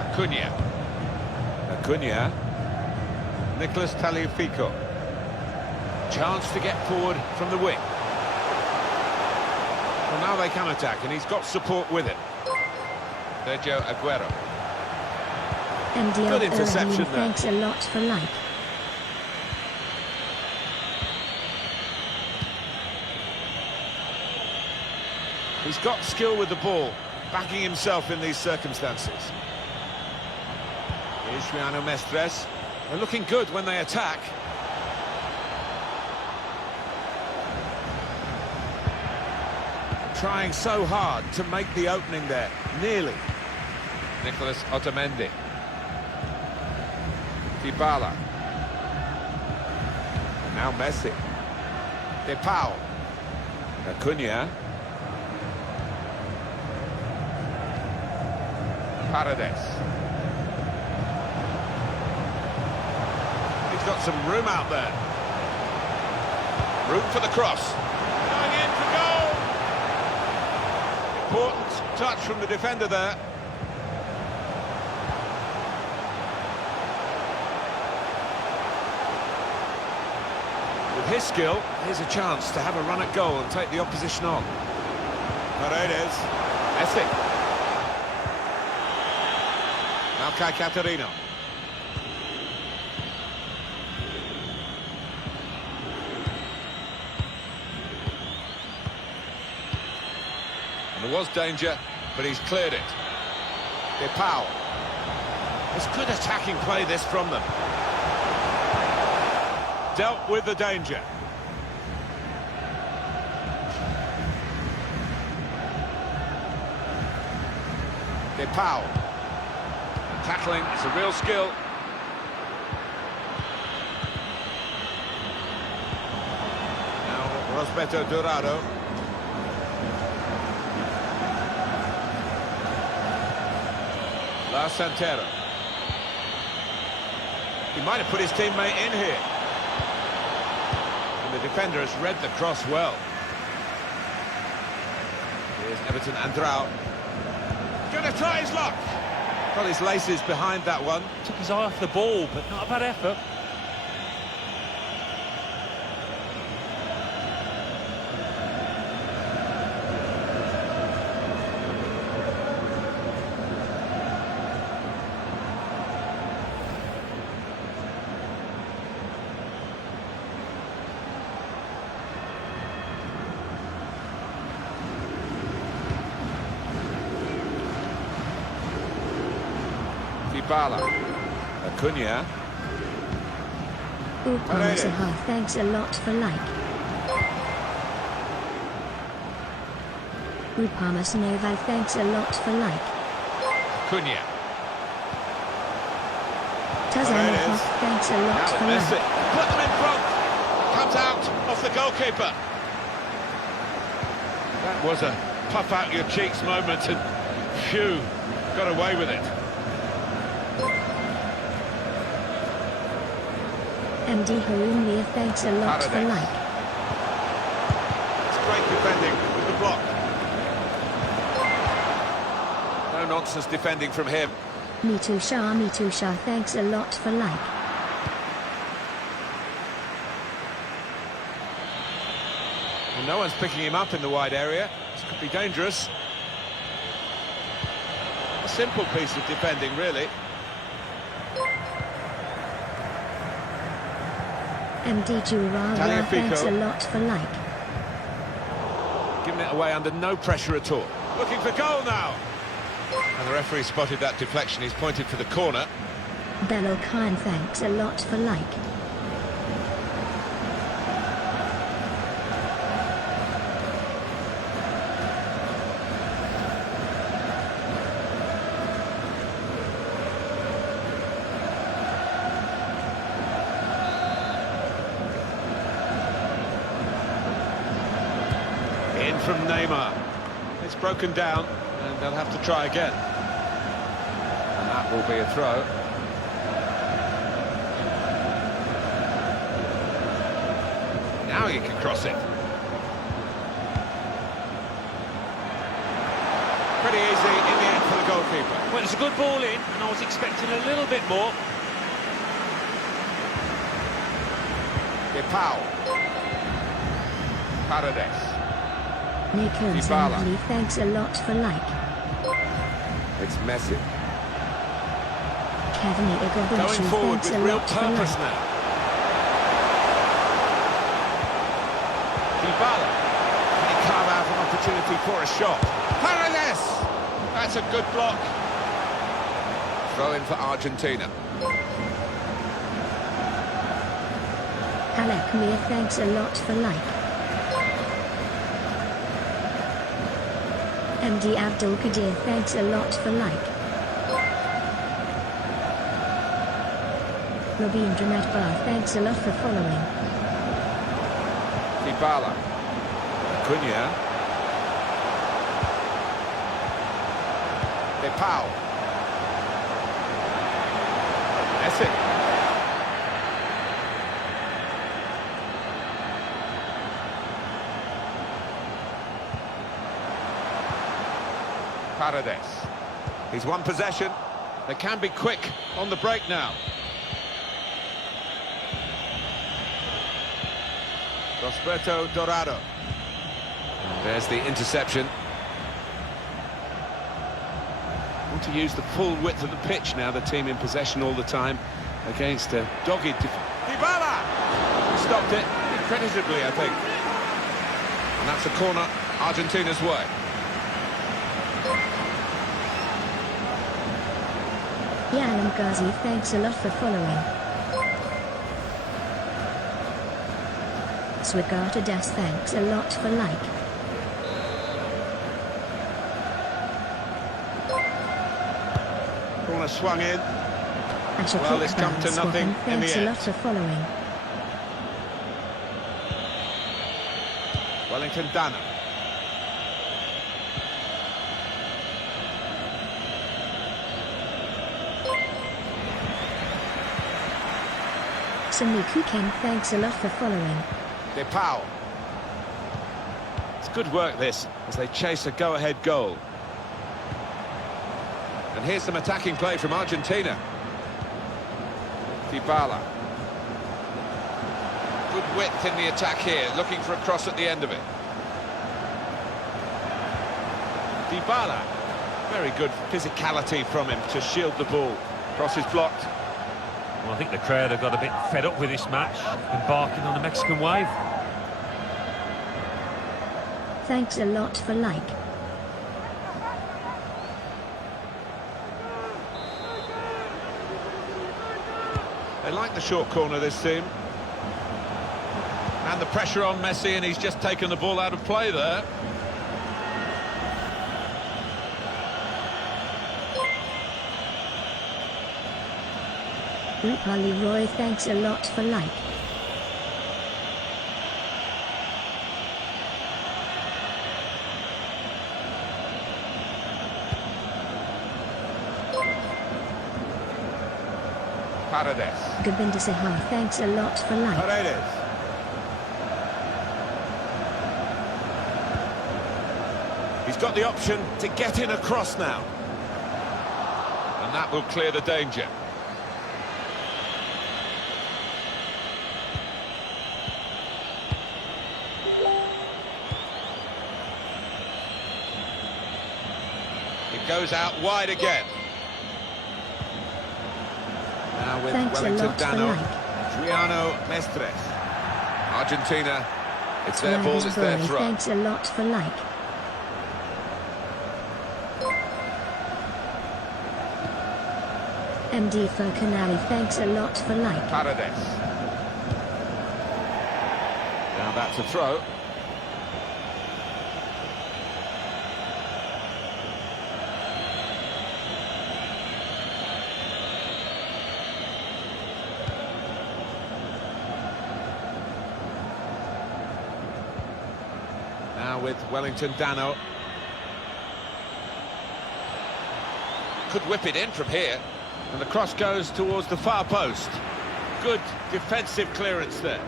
Acuna. Acuna. Nicolas Tagliafico. Chance to get forward from the wing. Well, now they can attack, and he's got support with him. Sergio Aguero. MD Good interception there. thanks a lot for like. He's got skill with the ball, backing himself in these circumstances. Here's Juliano Mestres. They're looking good when they attack. trying so hard to make the opening there. Nearly. Nicolas Otamendi. Dybala. Now Messi. De Paul. Acuna. Paredes. He's got some room out there. Room for the cross. Going in for goal. Important touch from the defender there. With his skill, here's a chance to have a run at goal and take the opposition on. Paredes. Messi. Now Kai Caterino. And there was danger, but he's cleared it. De Paul. It's good attacking play this from them. Dealt with the danger. De Paul. Tackling, it's a real skill. Now Rosberto Dorado. La Santero. He might have put his teammate in here. And the defender has read the cross well. Here's Everton Andrao. Gonna try his luck. Got his laces behind that one. Took his eye off the ball, but not a bad effort. Dybala. Acuna. Upama Zaha, thanks a lot for like. Upama Snowval, thanks a lot for like. Acuna. Tazanov, thanks a lot Now for Messi. like. Put them in front. Comes out off the goalkeeper. That was a puff out your cheeks moment and phew, got away with it. MD Harumia, thanks a lot for Paredes. like. It's great defending with the block. No nonsense defending from him. Mitusha, thanks a lot for like. Well, no one's picking him up in the wide area. This could be dangerous. A simple piece of defending, really. MD Jurara, Tagliafico. thanks a lot for like. Giving it away under no pressure at all. Looking for goal now. And the referee spotted that deflection. He's pointed for the corner. Belal Khan, thanks a lot for like. In from Neymar. It's broken down, and they'll have to try again. And that will be a throw. Now you can cross it. Pretty easy in the end for the goalkeeper. Well, it's a good ball in, and I was expecting a little bit more. De Paul. Paredes. Nico Dybala. Zanley, thanks a lot for like. It's Messi. Kavani Going Igabunchu, forward thanks with a real lot for purpose like. now. Dybala. Can he carve out an opportunity for a shot? Paredes! That's a good block. Throw in for Argentina. Halak Mir, thanks a lot for like. MD Abdul Qadir, thanks a lot for like. Rabindranath Bar, thanks a lot for following. Dybala. Cunha. Depau. Messi. Paredes. He's won possession. They can be quick on the break now. Rosberto Dorado. And there's the interception. Want to use the full width of the pitch now, the team in possession all the time against a dogged Dybala! He stopped it incredibly, I think. And that's a corner Argentina's way. Yalam Ghazi, thanks a lot for following. Swigata Das, thanks a lot for like. Corner swung in. Asha Well, it's come to nothing in the thanks a end. lot for following. Wellington Dano. Samiku Ken, thanks a lot for following. Depau. It's good work this, as they chase a go-ahead goal. And here's some attacking play from Argentina. Dybala. Good width in the attack here, looking for a cross at the end of it. Dybala. Very good physicality from him to shield the ball. Cross is blocked. Well, I think the crowd have got a bit fed up with this match, embarking on a Mexican wave. Thanks a lot for like. They like the short corner, this team. And the pressure on Messi, and he's just taken the ball out of play there. Rupali Roy, thanks a lot for like. Paredes. Govinda Sahar, thanks a lot for like. Paredes. He's got the option to get in across now. And that will clear the danger. It goes out wide again. Now with Thanks a Wellington lot for Dano, like. Triano Mestres. Argentina, it's their ball, it's their throw. Thanks a lot for like. MD Focanali, thanks a lot for like. Paredes. Now that's a throw. Now with Wellington Dano. Could whip it in from here. And the cross goes towards the far post. Good defensive clearance there.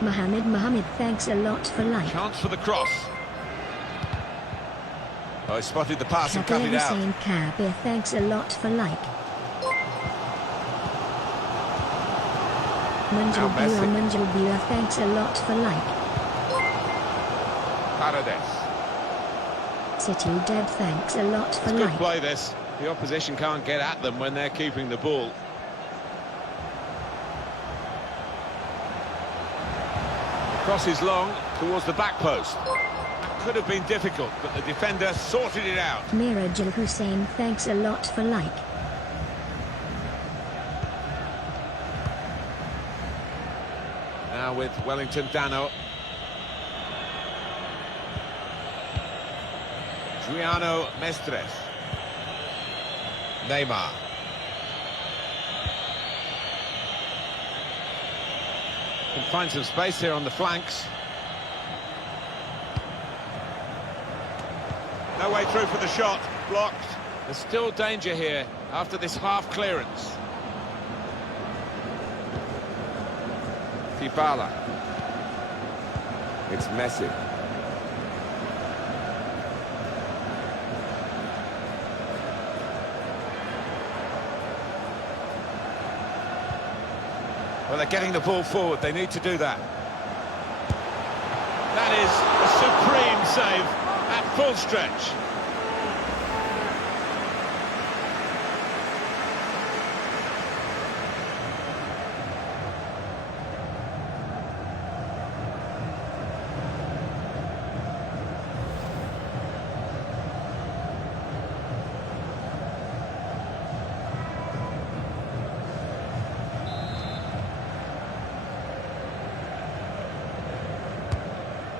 Mohammed, thanks a lot for like. Chance for the cross. Oh, he spotted the pass and cut Kabir it out. Hussain Kabir, thanks a lot for like. Manjul Bua, thanks a lot for like. Paredes. City Deb, thanks a lot for It's good like. play this. The opposition can't get at them when they're keeping the ball. The cross is long towards the back post. That could have been difficult, but the defender sorted it out. Mirajul Hussain, thanks a lot for like. Now with Wellington Dano. Juliano Mestres. Neymar. Can find some space here on the flanks. No way through for the shot. Blocked. There's still danger here after this half clearance. Dybala. It's Messi. Well, they're getting the ball forward. They need to do that. That is a supreme save at full stretch.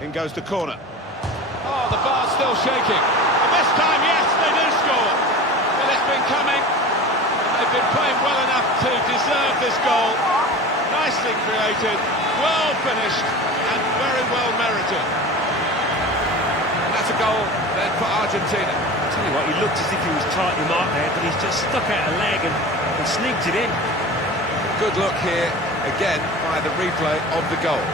In goes the corner. Oh, the bar's still shaking. And this time, yes, they do score. Well, it's been coming. And they've been playing well enough to deserve this goal. Nicely created, well finished, and very well merited. And that's a goal then for Argentina. I tell you what, he looked as if he was tightly marked there, but he's just stuck out a leg and sneaked it in. Good look here, again, by the replay of the goal.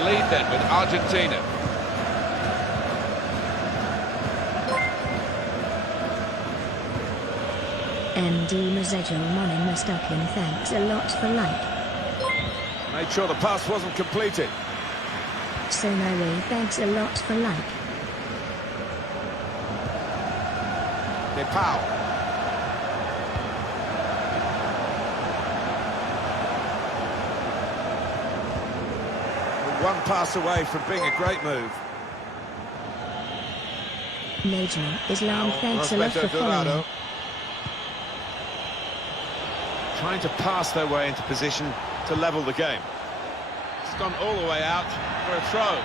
Lead then with Argentina. MD Mazejo Monin Mustakin, thanks a lot for like. Made sure the pass wasn't completed. Sonare, thanks a lot for like. Depau. One pass away from being a great move. Major Islam, thanks a lot for following. Trying to pass their way into position to level the game. It's gone all the way out for a throw.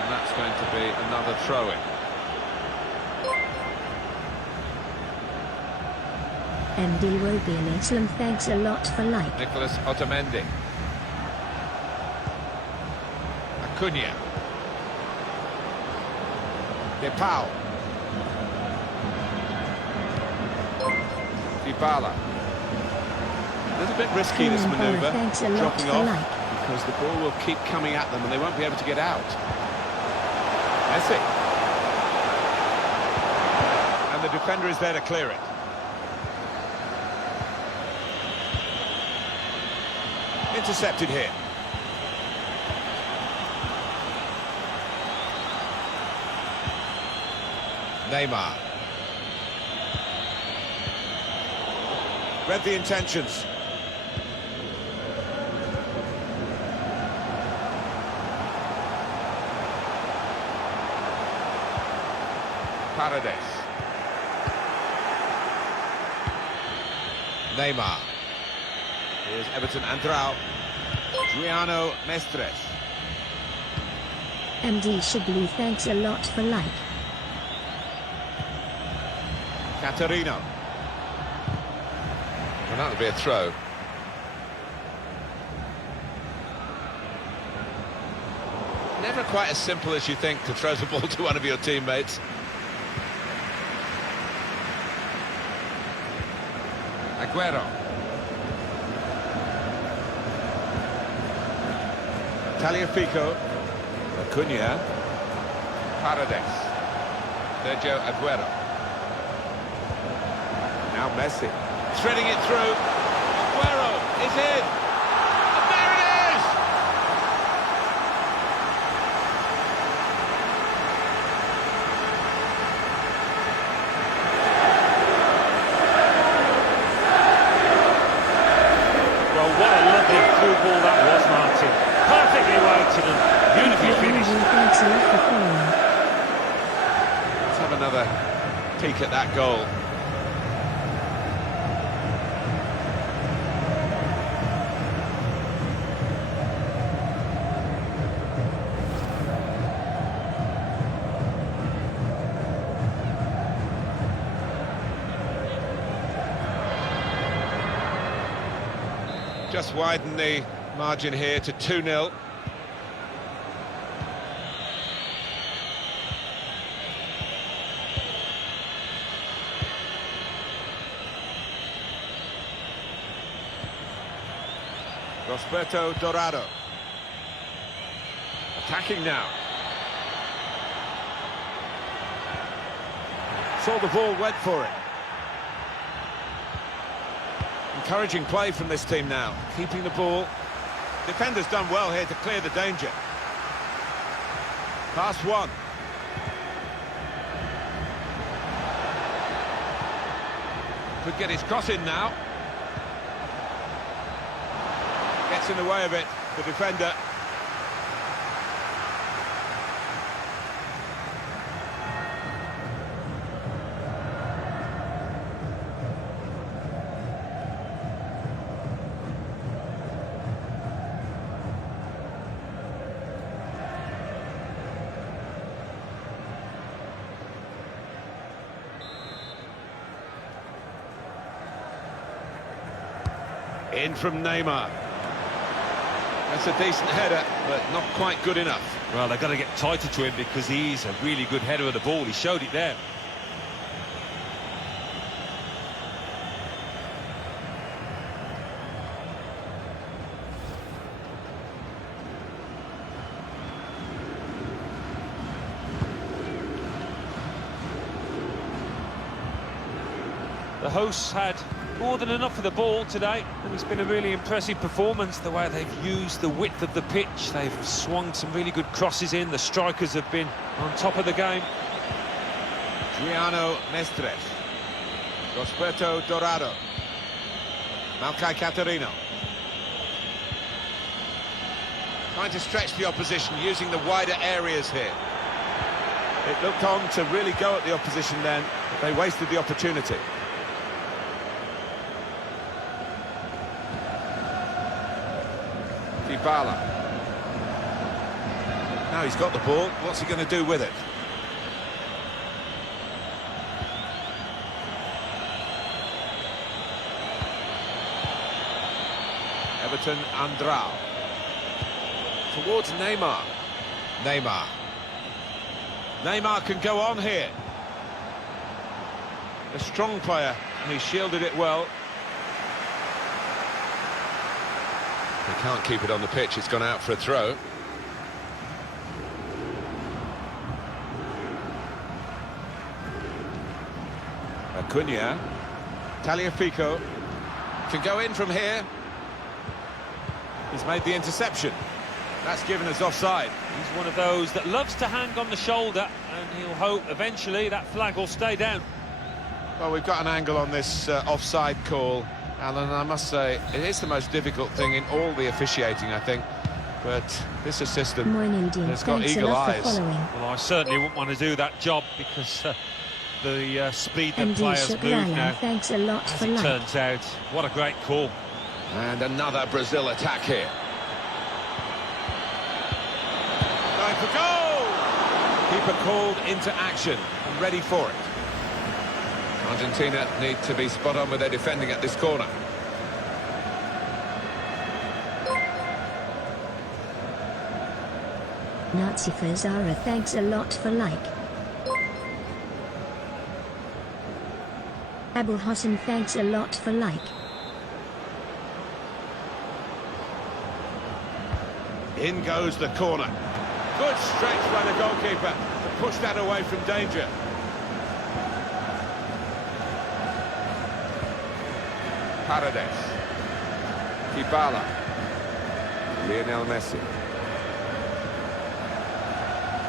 And that's going to be another throw-in. MD Wobian Islam, thanks a lot for like. Nicolas Otamendi. Acuna. Depau. Dybala. A little bit risky this manoeuvre, dropping off, because the ball will keep coming at them and they won't be able to get out. Messi. And the defender is there to clear it. Intercepted here. Neymar. Read the intentions. Paredes. Neymar. Here's Everton Andrao. Juliano Mestres. MD Shiblu, thanks a lot for like. Caterino. Well, that'll be a throw. Never quite as simple as you think to throw the ball to one of your teammates. Aguero. Tagliafico. Acuna. Paredes. Sergio Aguero. Now Messi. Threading it through. Aguero is in. And there it is! Well, what a lovely peek at that goal. Just widen the margin here to 2-0. Roberto Dorado. Attacking now. Saw the ball, went for it. Encouraging play from this team now, keeping the ball. Defender's done well here to clear the danger. Pass one. Could get his cross in now. Gets in the way of it, the defender. In from Neymar. That's a decent header, but not quite good enough. Well, they've got to get tighter to him because he's a really good header of the ball. He showed it there. The hosts had more than enough of the ball today, and it's been a really impressive performance, the way they've used the width of the pitch. They've swung some really good crosses in. The strikers have been on top of the game. Giuliano Mestres. Roberto Dorado. Malkai Caterino. Trying to stretch the opposition, using the wider areas here. It looked on to really go at the opposition then, but they wasted the opportunity. Dybala. Now he's got the ball, what's he going to do with it? Everton Andrao. Towards Neymar. Neymar can go on here. A strong player, and he shielded it well. He can't keep it on the pitch, it's gone out for a throw. Acuna. Tagliafico. Can go in from here. He's made the interception. That's given us offside. He's one of those that loves to hang on the shoulder, and he'll hope eventually that flag will stay down. Well, we've got an angle on this offside call, Alan, I must say, it is the most difficult thing in all the officiating, I think. But this assistant has got eagle eyes. Well, I certainly wouldn't want to do that job because the speed that players move now. Thanks a lot as it turns out. What a great call. And another Brazil attack here. Going for goal! Keeper called into action and ready for it. Argentina need to be spot on with their defending at this corner. Nazi Zara, thanks a lot for like. Abul Hassan, thanks a lot for like. In goes the corner. Good stretch by the goalkeeper to push that away from danger. Paredes. Dybala. Lionel Messi.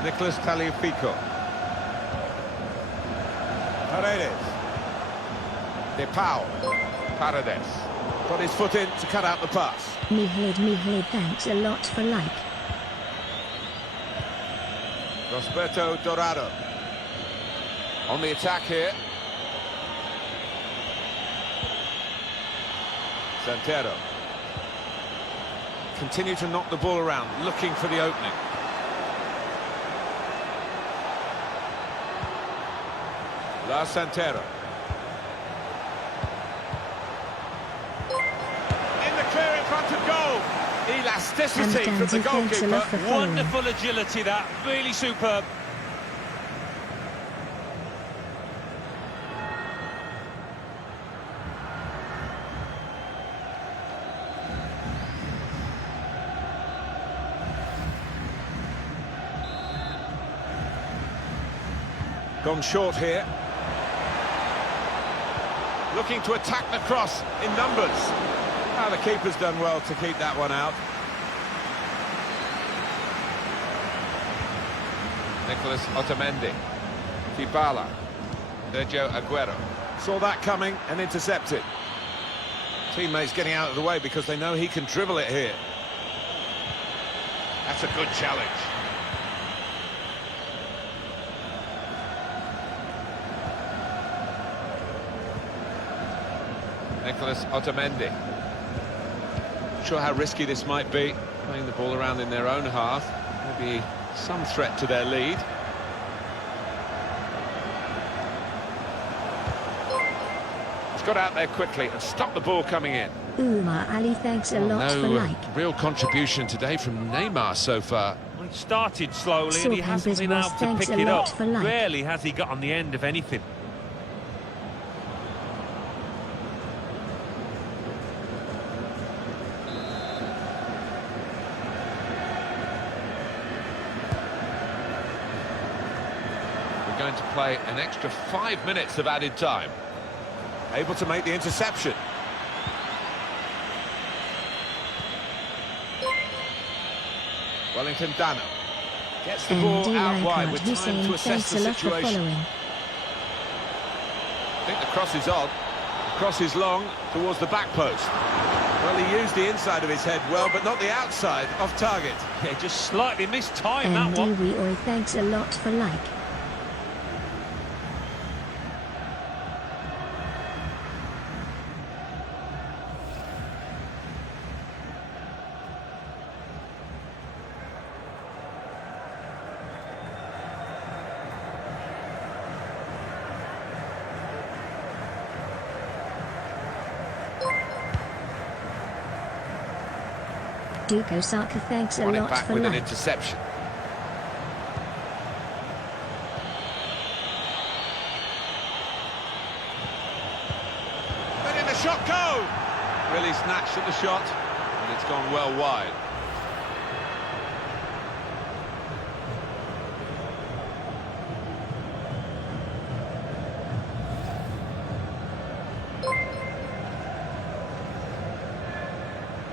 Nicolas Tagliafico. Paredes. De Paul. Paredes. Got his foot in to cut out the pass. Mihid, thanks a lot for like. Roberto Dorado. On the attack here. Santero. Continue to knock the ball around, looking for the opening. Lars Santero. In the clear in front of goal. Elasticity from the goalkeeper. Wonderful agility, that. Really superb. Gone short here. Looking to attack the cross in numbers. The keeper's done well to keep that one out. Nicolas Otamendi. Dybala. Sergio Aguero. Saw that coming and intercepted. Teammates getting out of the way because they know he can dribble it here. That's a good challenge. Nicolas Otamendi. Not sure how risky this might be, playing the ball around in their own half. Maybe some threat to their lead. He's got out there quickly and stopped the ball coming in. Umar Ali, thanks a lot for like. Real contribution today from Neymar so far. Well, it started slowly and he hasn't been able to pick it up. Rarely has he got on the end of anything. Going to play an extra 5 minutes of added time. Able to make the interception. Wellington Dano gets the ball out wide with time to assess the situation. I think the cross is on. The cross is long towards the back post. Well, he used the inside of his head well, but not the outside, off target. Yeah, just slightly missed time, that one. And thanks a lot for like. Duke Osaka, thanks a lot back for with like. an interception. Letting the shot go! Really snatched at the shot, and it's gone well wide.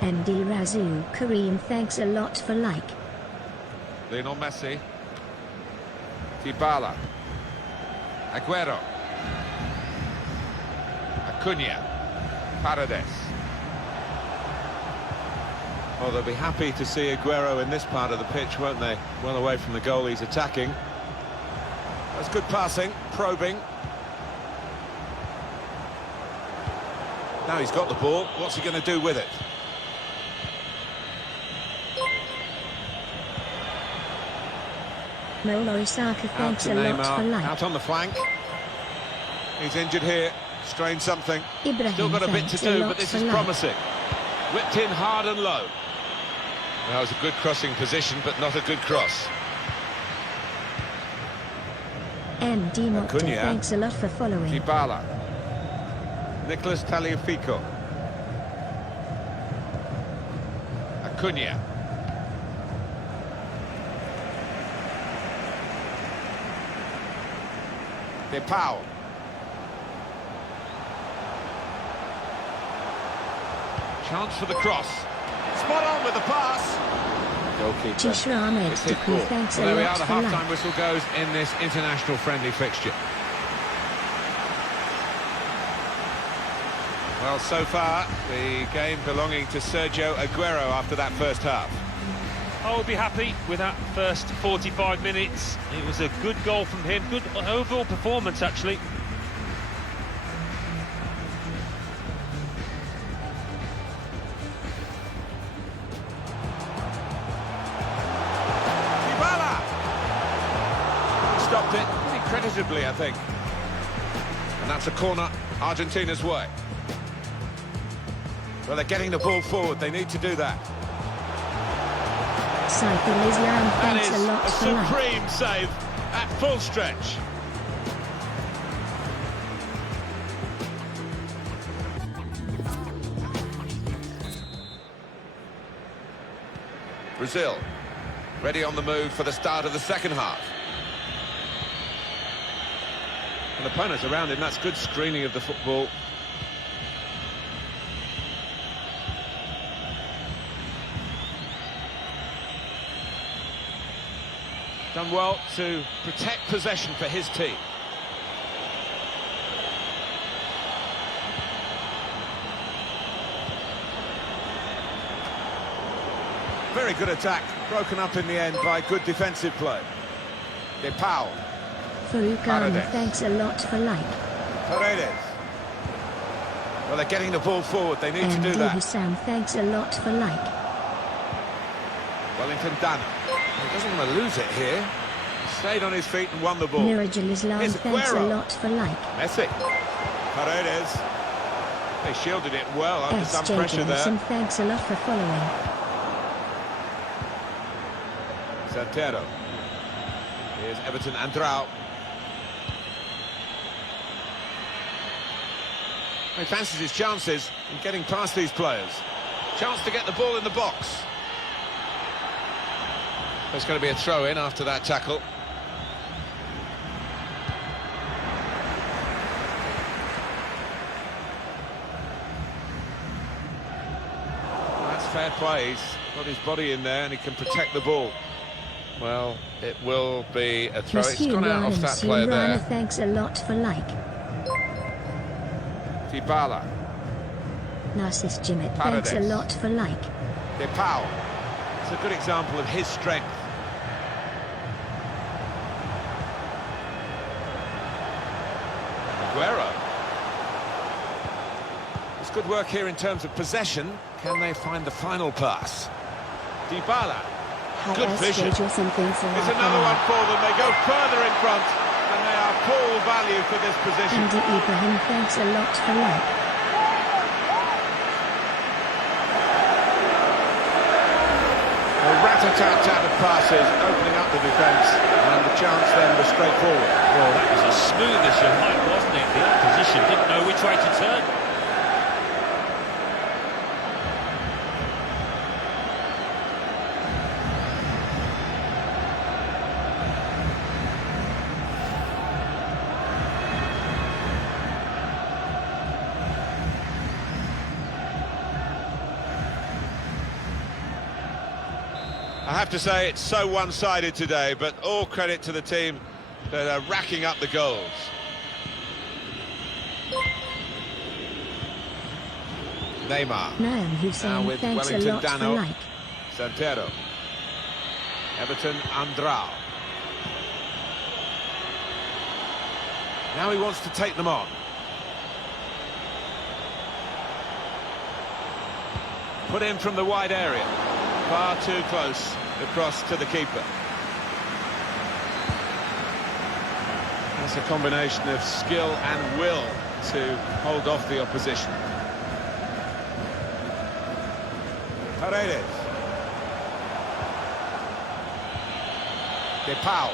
MD Razu, Kareem, thanks a lot for like. Lionel Messi. Dybala. Aguero. Acuna. Paredes. Well, they'll be happy to see Aguero in this part of the pitch, won't they? Well away from the goal he's attacking. That's good passing, probing. Now he's got the ball, what's he going to do with it? Molo Osaka, thanks a lot for like. Out on the flank. He's injured here, strained something. Ibrahim, Still got a bit to do, but this is like. promising. Whipped in hard and low. That was a good crossing position, but not a good cross. MD Mokta, thanks a lot for following. Dybala. Nicolas Tagliafico. Acuna. DePaul. Chance for the cross. Spot on with the pass. Goalkeeper. Tishra thanks a there we are, lot the for half-time like. whistle goes in this international friendly fixture. Well, so far, the game belonging to Sergio Aguero after that first half. I would be happy with that first 45 minutes. It was a good goal from him, good overall performance actually. Dybala! Stopped it pretty creditably, I think. And that's a corner Argentina's way. Well, they're getting the ball forward. They need to do that. Saiful Islam, That thanks is a lot a for life. supreme save at full stretch. Brazil, ready on the move for the start of the second half. And opponents around him, that's good screening of the football. Done well to protect possession for his team. Very good attack, broken up in the end by good defensive play. De Paul. Farouk Paredes. thanks a lot for like. Paredes. Well, they're getting the ball forward, they need to do MD that. Hussam, thanks a lot for like. Wellington Dano. He doesn't want to lose it here. He stayed on his feet and won the ball. Mirajal Islam, Here's thanks a Aguero. lot for like. Messi. Paredes. They shielded it well under some SJ pressure there. Johnson, thanks a lot for following. Santero. Here's Everton Andrao. He fancies his chances in getting past these players. Chance to get the ball in the box. There's going to be a throw-in after that tackle. Well, that's fair play. He's got his body in there and he can protect the ball. Well, it will be a throw. It's gone out off that player there. Thanks a lot for like. Dybala. Narcis Jimmet, thanks a Paredes. lot for like. De Paul. It's a good example of his strength. Aguero. It's good work here in terms of possession. Can they find the final pass? Dybala. Good vision. SJ Johnson, thanks a lot It's for another one like. for them. They go further in front, and they are full value for this position. Andy Ibrahim, thanks a lot for like. A rat-a-tat-tat of passes, opening up the defence, and the chance then was straightforward. Well, that was as smooth as you like, wasn't it? The opposition didn't know which way to turn. I have to say it's so one-sided today, but all credit to the team that are racking up the goals. Neymar. Naam Now Hussein, with thanks a Wellington lot Dano. for like. Santero. Everton Andrao. Now he wants to take them on. Put in from the wide area. Far too close across to the keeper. That's a combination of skill and will to hold off the opposition. Paredes. De Paul.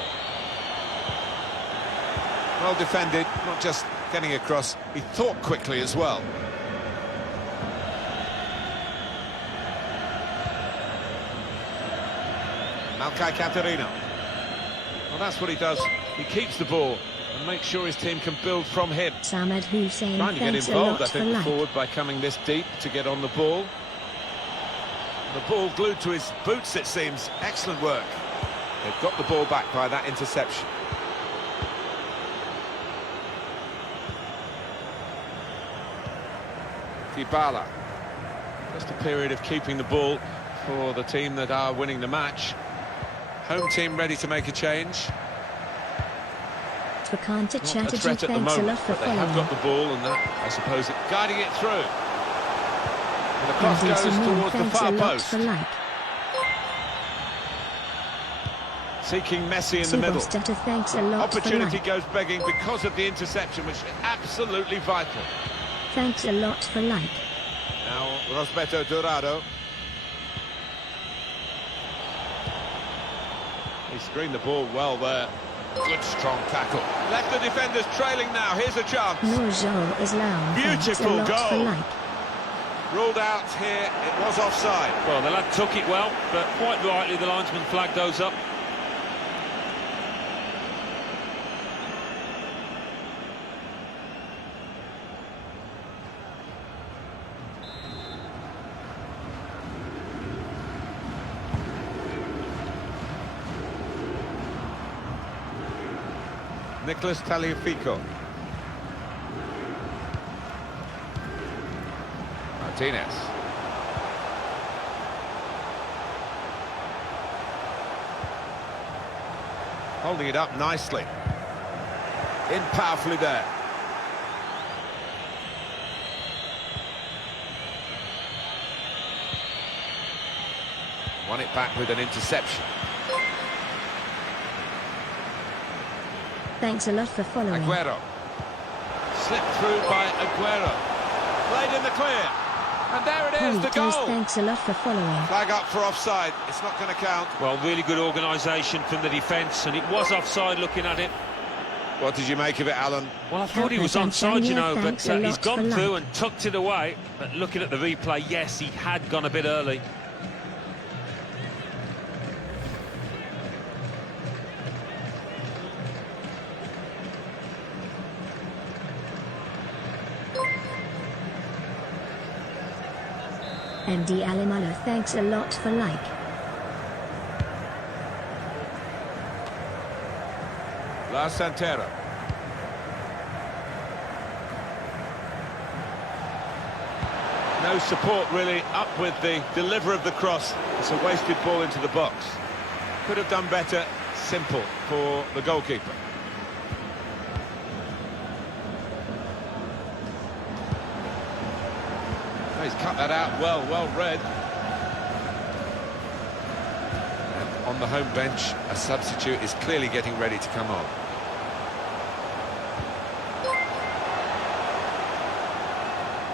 Well defended, not just getting across, he thought quickly as well. Malkai Caterino. Well, that's what he does. He keeps the ball and makes sure his team can build from him. Samad Hussein, Trying to get thanks a involved, I lot for think, like. forward by coming this deep to get on the ball. The ball glued to his boots, it seems. Excellent work. They've got the ball back by that interception. Dybala. Just a period of keeping the ball for the team that are winning the match. Home team ready to make a change. Vakanta Not a Chatterjee, threat at the thanks a moment, lot for but they have following. got the ball, and that, I suppose, guiding it through. And the cross Andy goes Simon, towards the thanks far a lot post. for like. Seeking Messi in the middle. Subostetter, thanks a lot for Opportunity like. goes begging because of the interception, which is absolutely vital. Thanks a lot for like. Now, Rosberto Dorado. He screened the ball well there. Good strong tackle. Left the defenders trailing now. Here's a chance. Nurjol Islam, thanks a Beautiful lot for goal. like. Ruled out here. It was offside. Well, the lad took it well, but quite rightly the linesman flagged those up. Nicolas Tagliafico. Martinez. Holding it up nicely. In powerfully there. Won it back with an interception. Thanks a lot for following. Aguero. Slipped through by Aguero. Played in the clear. And there it is, the Toes, goal. thanks a lot for following. Flag up for offside. It's not going to count. Well, really good organisation from the defence, and it was offside looking at it. What did you make of it, Alan? Well, I thought he was Albert onside, you know, Antonio, but thanks a he's lot gone for through like. and tucked it away. But looking at the replay, yes, he had gone a bit early. MD Alimalo, thanks a lot for like. La Santero. No support really up with the deliver of the cross. It's a wasted ball into the box. Could have done better. Simple for the goalkeeper. He's cut that out well read. And on the home bench, a substitute is clearly getting ready to come on.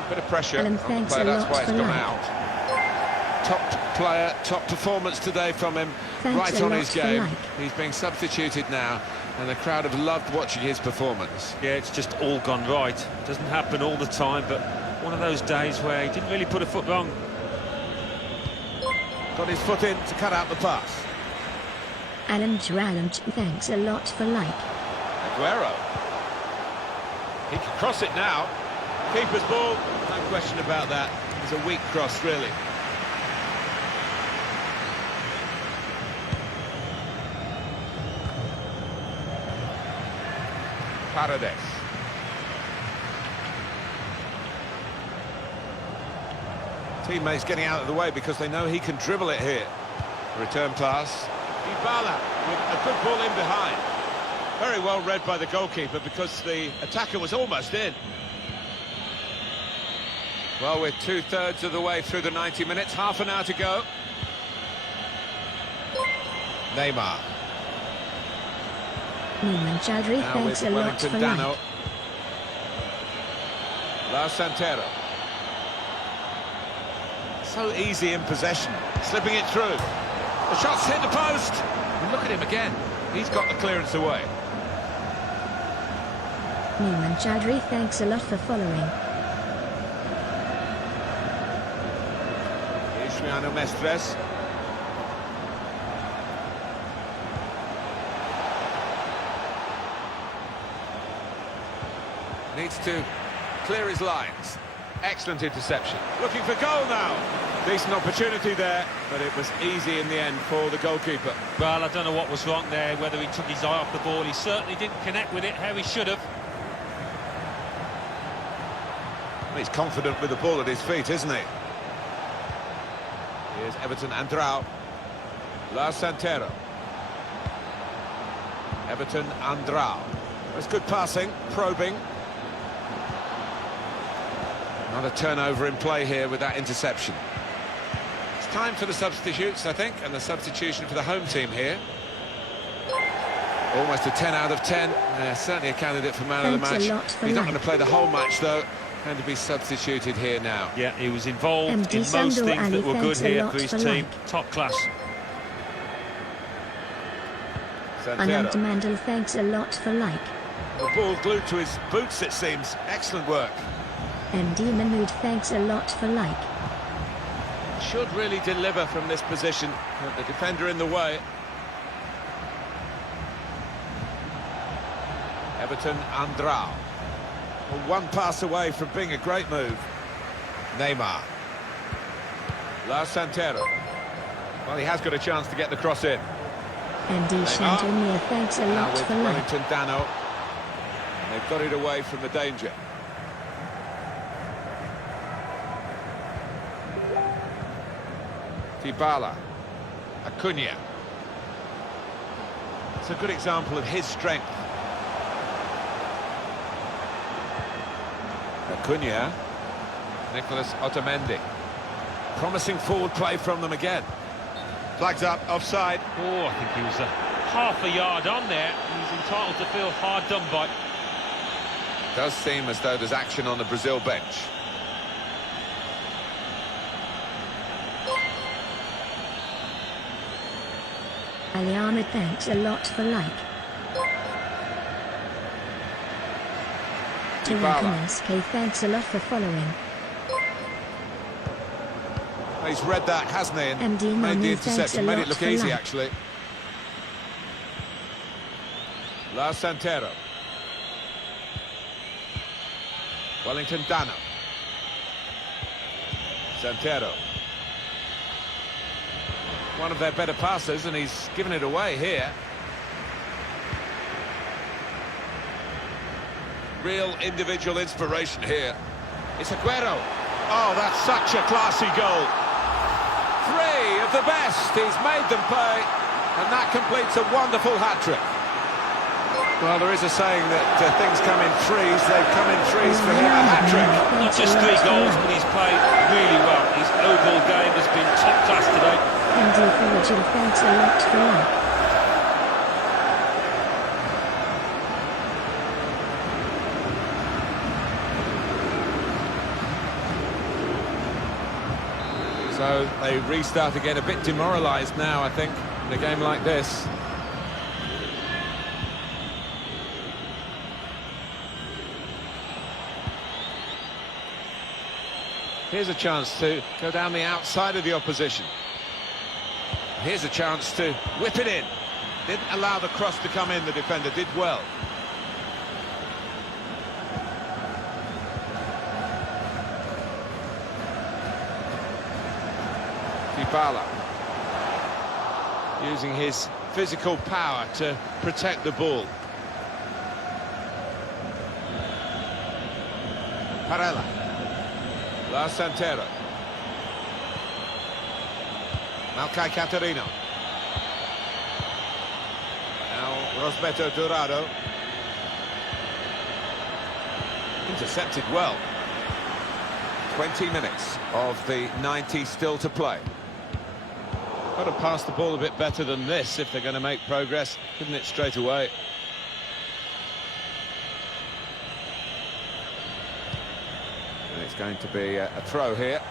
Bit of pressure Alan, on the thanks player, a that's lot why it's for come like. out. Top player, top performance today from him, Thanks right a on lot his for game. like. He's being substituted now, and the crowd have loved watching his performance. Yeah, it's just all gone right. Doesn't happen all the time, but one of those days where he didn't really put a foot wrong. Got his foot in to cut out the pass. Alan Draland, thanks a lot for like. Aguero. He can cross it now. Keeper's ball, no question about that. It's a weak cross, really. Paredes. Teammates getting out of the way because they know he can dribble it here. Return pass. Dybala with a good ball in behind. Very well read by the goalkeeper because the attacker was almost in. Well, we're two-thirds of the way through the 90 minutes, half an hour to go. Neymar. Newman Chowdhury, Now thanks with a lot Wellington for Dano. like. La Santero. So easy in possession, slipping it through. The shot's hit the post. And look at him again. He's got the clearance away. Newman Chowdhury, thanks a lot for following. Adriano Mestres. Needs to clear his lines. Excellent interception. Looking for goal now. Decent opportunity there, but it was easy in the end for the goalkeeper. Well, I don't know what was wrong there, whether he took his eye off the ball. He certainly didn't connect with it how he should have. He's confident with the ball at his feet, isn't he? Here's Everton Andrao. La Santero. Everton Andrao. That's good passing, probing. Another turnover in play here with that interception. It's time for the substitutes, I think, and the substitution for the home team here. Almost a 10 out of 10. Certainly a candidate for man of the match. He's not going to play the whole match, though. Going to be substituted here now. Yeah, he was involved in most things that were good here for his team. Top class. Santero. Mandel, thanks a lot for like. The ball glued to his boots, it seems. Excellent work. MD Mahmood, thanks a lot for like. Should really deliver from this position. But the defender in the way. Everton Andrao. One pass away from being a great move. Neymar. La Santero. Well, he has got a chance to get the cross in. MD Chantomir, thanks a lot with for like. Wellington Dano. They've got it away from the danger. Dybala. Acuna. It's a good example of his strength. Acuna. Nicolas Otamendi. Promising forward play from them again. Flags up, offside. Oh, I think he was half a yard on there. He's entitled to feel hard done by. Does seem as though there's action on the Brazil bench. Ali Ahmed, thanks a lot for like. Dybala. SK, thanks a lot for following. He's read that, hasn't he? And MD made the Manu, thanks a interception, made it lot look for easy, like. actually. La Santero. Wellington Dano. Santero. One of their better passes, and he's given it away here. Real individual inspiration here. It's Aguero. Oh, that's such a classy goal. Three of the best. He's made them pay, and that completes a wonderful hat-trick. Well, there is a saying that things come in threes. They've come in threes for him, a hat-trick. Not just 3 goals, but he's played really well. His overall game has been top class today. MD Original, thanks a lot for like. So they restart again, a bit demoralised now, I think, in a game like this. Here's a chance to go down the outside of the opposition. Here's a chance to whip it in. Didn't allow the cross to come in, the defender did well. Dybala. Using his physical power to protect the ball. Parella. La Santero. Malcai Catarino. Now Rosberto Dorado. Intercepted well. 20 minutes of the 90 still to play. Got to pass the ball a bit better than this if they're going to make progress. Couldn't it straight away? And it's going to be a throw here.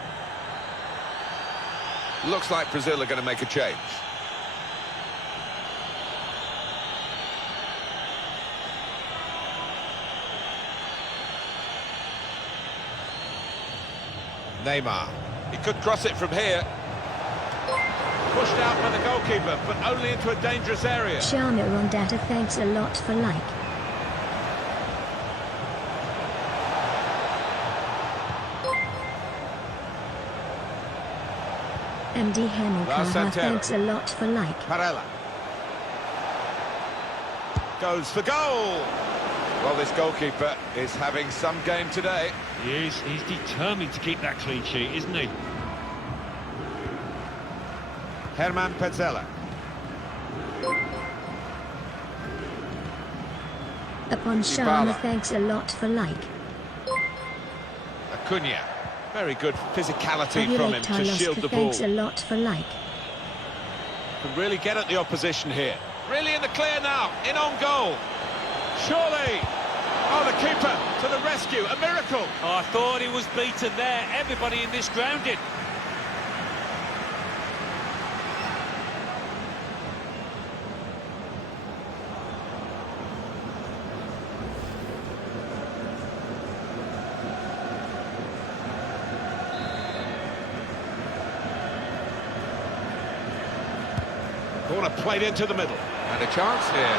Looks like Brazil are going to make a change. Neymar. He could cross it from here. Pushed out by the goalkeeper, but only into a dangerous area. Sharma Rondata, thanks a lot for like. MD Hamilcar, thanks a lot for like. Parella. Goes for goal. Well, this goalkeeper is having some game today. He is. He's determined to keep that clean sheet, isn't he? Herman Petzela. Upon Dybala. Sharma, thanks a lot for like. Acuna. Very good physicality from him to shield the ball. Thanks a lot for like. Can really get at the opposition here. Really in the clear now, in on goal. Surely. Oh, the keeper to the rescue, a miracle. Oh, I thought he was beaten there. Everybody in this grounded. Corner played into the middle. And a chance here.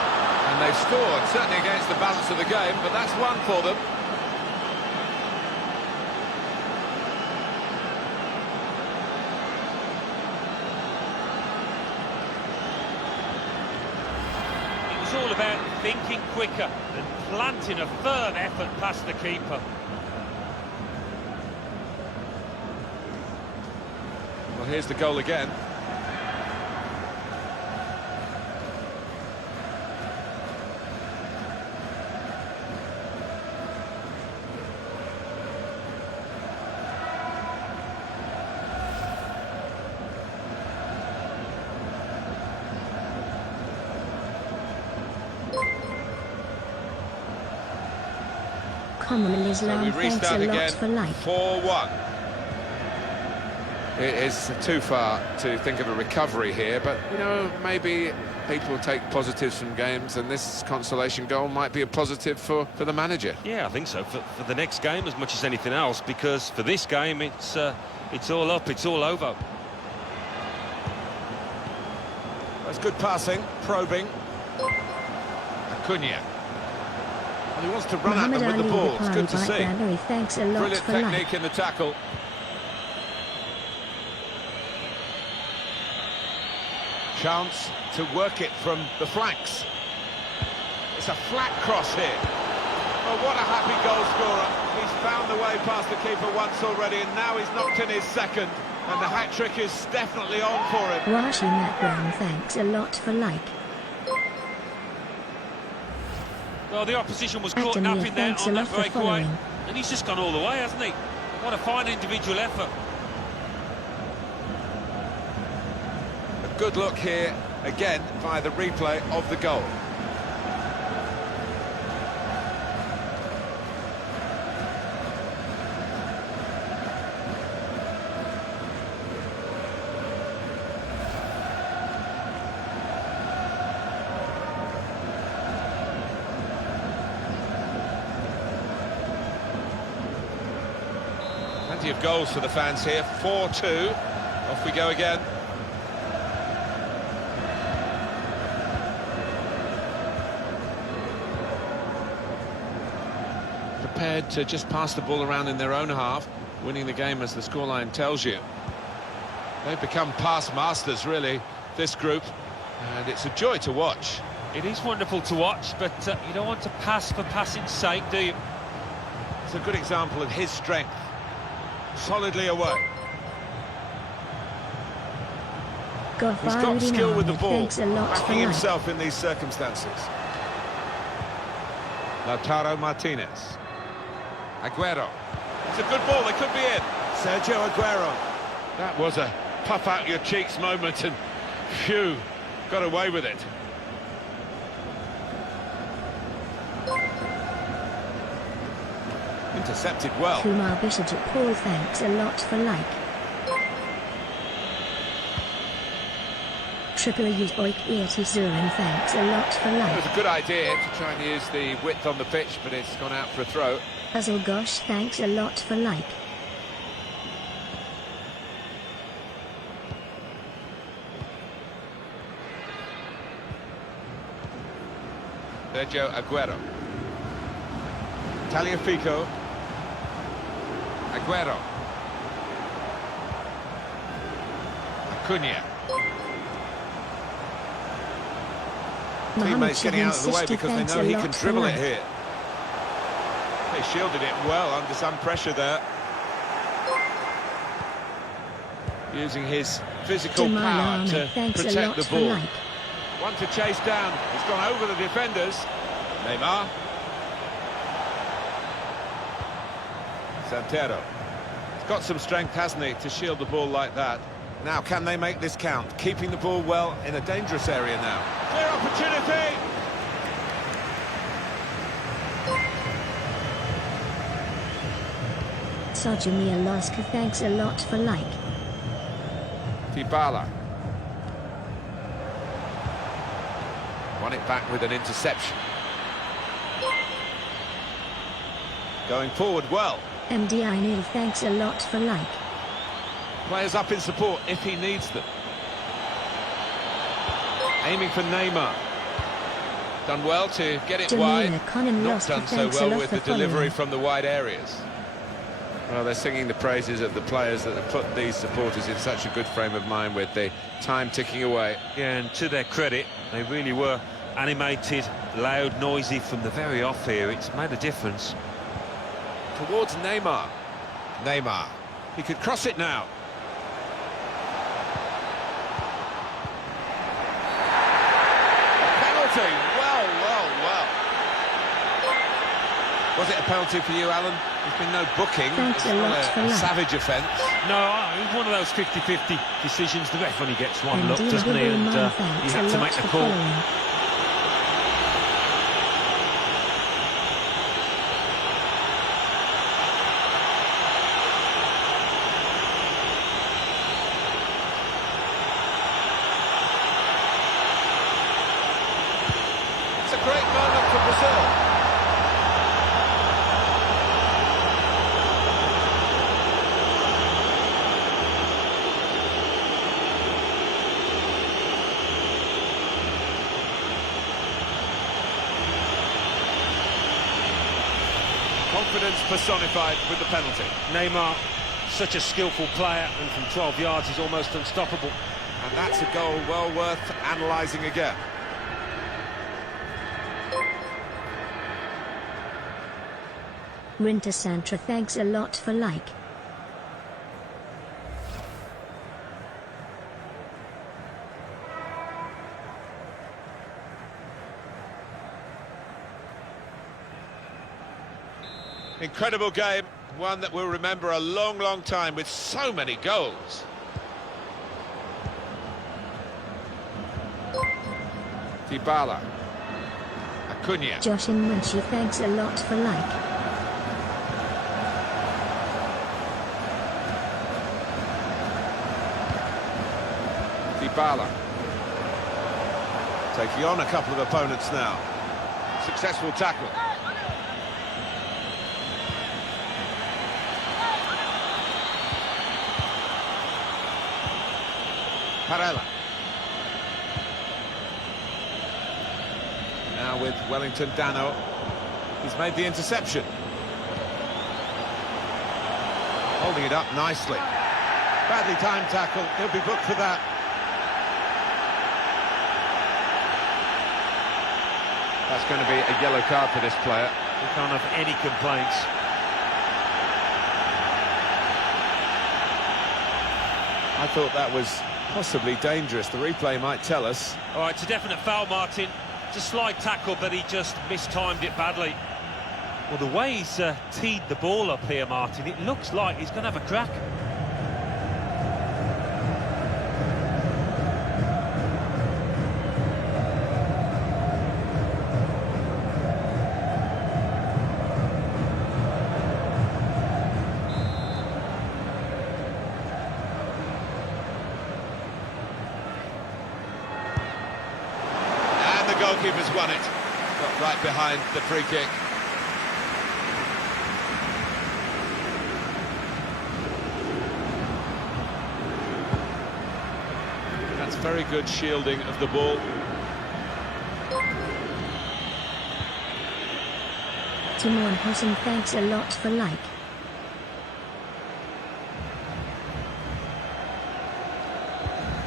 And they've scored, certainly against the balance of the game, but that's one for them. It was all about thinking quicker and planting a firm effort past the keeper. Well, here's the goal again. Common So we Islam, thanks restart a lot again, for like. 4-1. It is too far to think of a recovery here, but, you know, maybe people take positives from games, and this consolation goal might be a positive for the manager. Yeah, I think so, for the next game as much as anything else, because for this game it's all up, it's all over. That's good passing, probing. Acuna. Well, he wants to run at Muhammad them with the Ali ball. It's good to see. Bradbury, thanks a lot Brilliant for technique like. in the tackle. Chance to work it from the flanks. It's a flat cross here. Oh, what a happy goal scorer. He's found the way past the keeper once already, and now he's knocked in his second. And the hat-trick is definitely on for him. Washi Matt Brown, thanks a lot for like. Well, the opposition was caught Acton, up yeah, in there thanks a on lot that for breakaway, following. and he's just gone all the way, hasn't he? What a fine individual effort. A good look here, again, via the replay of the goal. Plenty of goals for the fans here, 4-2. Off we go again. Prepared to just pass the ball around in their own half, winning the game as the scoreline tells you. They've become pass masters, really, this group, and it's a joy to watch. It is wonderful to watch, but you don't want to pass for passing's sake, do you? It's a good example of his strength. Solidly away. He's got skill with the ball, backing himself in these circumstances. Lautaro Martinez. Aguero. It's a good ball, they could be in. Sergio Aguero. That was a puff out your cheeks moment, and phew, got away with it. Intercepted well. Kumar Bishop Paul, thanks a lot for like. Triple use Oik Eati Zurin, thanks a lot for It like. was a good idea to try and use the width on the pitch, but it's gone out for a throw. Puzzle Gosh, thanks a lot for like. Sergio Aguero. Tagliafico. Aguero. Acuna. Mohamed Teammates getting out of the way 60, because they thanks know a he lot can for dribble it like. here. They shielded it well under some pressure there. Using his physical Jamal power Ahmed, to thanks a protect lot the for ball. like. One to chase down. He's gone over the defenders. Neymar. Santero. He's got some strength, hasn't he, to shield the ball like that. Now, can they make this count? Keeping the ball well in a dangerous area now. Clear opportunity! Sojamir Loska, thanks a lot for like. Dybala. Won it back with an interception. Going forward well. MDI Neil, thanks a lot for like. Players up in support if he needs them. Aiming for Neymar. Done well to get it Jamila wide. Conan Not lost, done so thanks a well lot with for the delivery following. from the wide areas. Well, they're singing the praises of the players that have put these supporters in such a good frame of mind with the time ticking away. Yeah, and to their credit, they really were animated, loud, noisy from the very off here. It's made a difference. Towards Neymar. Neymar. He could cross it now. Penalty. Well. Was it a penalty for you, Alan? There's been no booking. Thanks a It's lot not for a that. savage offence. No, it was one of those 50-50 decisions. The ref only gets one And look, Dean doesn't he? Hibble, And man, he thanks a had to lot make the for call. following. It's a great moment for Brazil. Confidence personified with the penalty. Neymar, such a skillful player, and from 12 yards he's almost unstoppable. And that's a goal well worth analysing again. Rinta Santra, thanks a lot for like. Incredible game, one that we'll remember a long time with so many goals. Dybala. Acuna. Joshin Munshi, thanks a lot for like. Dybala. Taking on a couple of opponents now. Successful tackle. Parella. Now with Wellington Dano. He's made the interception. Holding it up nicely. Badly timed tackle. He'll be booked for that. That's going to be a yellow card for this player. We can't have any complaints. I thought that was possibly dangerous. The replay might tell us. All right, it's a definite foul, Martin. It's a slide tackle, but he just mistimed it badly. Well, the way he's teed the ball up here, Martin, it looks like he's going to have a crack. And the goalkeeper's won it. Got right behind the free kick. That's very good shielding of the ball. Timon Hossain, thanks a lot for like.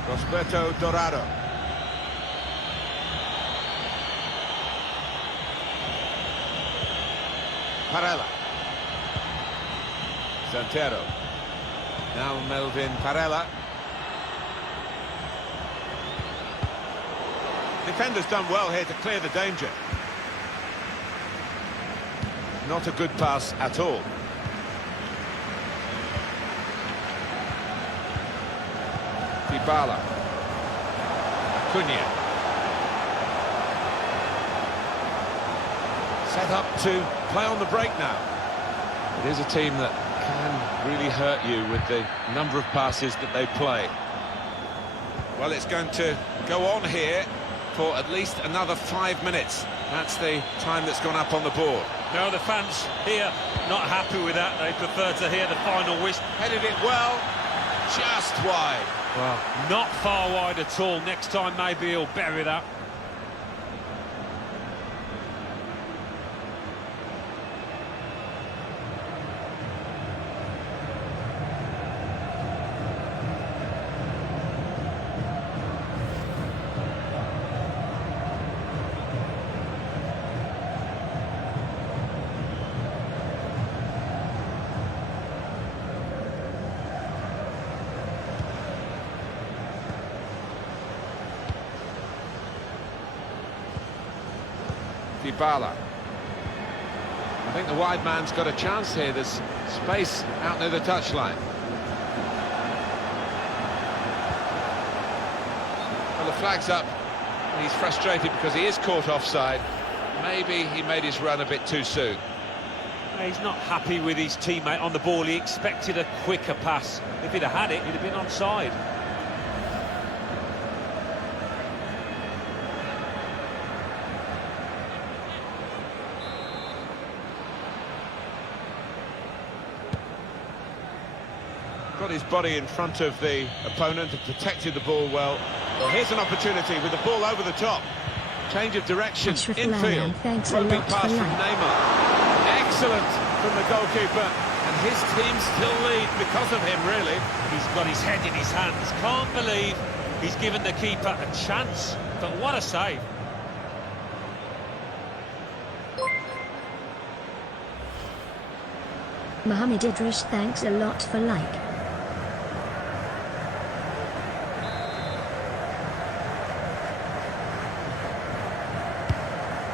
Rosberto Dorado. Parella. Santero. Now Melvin Parella. Defender's done well here to clear the danger. Not a good pass at all. Dybala. Cunha. Set up to play on the break now. It is a team that can really hurt you with the number of passes that they play. Well, it's going to go on here for at least another 5 minutes. That's the time that's gone up on the board. No, the fans here not happy with that. They prefer to hear the final whistle. Headed it well, just wide. Well, not far wide at all. Next time maybe he'll bury that. Dybala. I think the wide man's got a chance here. There's space out near the touchline. Well, the flag's up. He's frustrated because he is caught offside. Maybe he made his run a bit too soon. He's not happy with his teammate on the ball. He expected a quicker pass. If he'd have had it, he'd have been onside. Got his body in front of the opponent and protected the ball well. Well, here's an opportunity with the ball over the top. Change of direction, Ashraf infield. Lallana, thanks a Roping lot pass for from that. Neymar. Excellent from the goalkeeper. And his team still lead because of him, really. He's got his head in his hands. Can't believe he's given the keeper a chance. But what a save. Mohamed Idris, thanks a lot for like.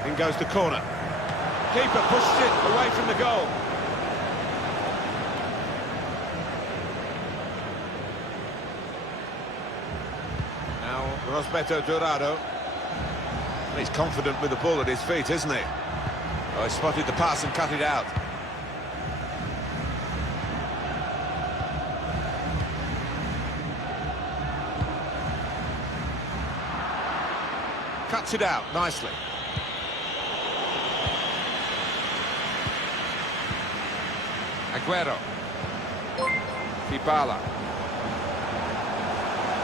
In goes the corner. Keeper pushes it away from the goal. Now Rosberto Dorado. He's confident with the ball at his feet, isn't he? Oh, he spotted the pass and cut it out. Cuts it out nicely. Aguero. Dybala.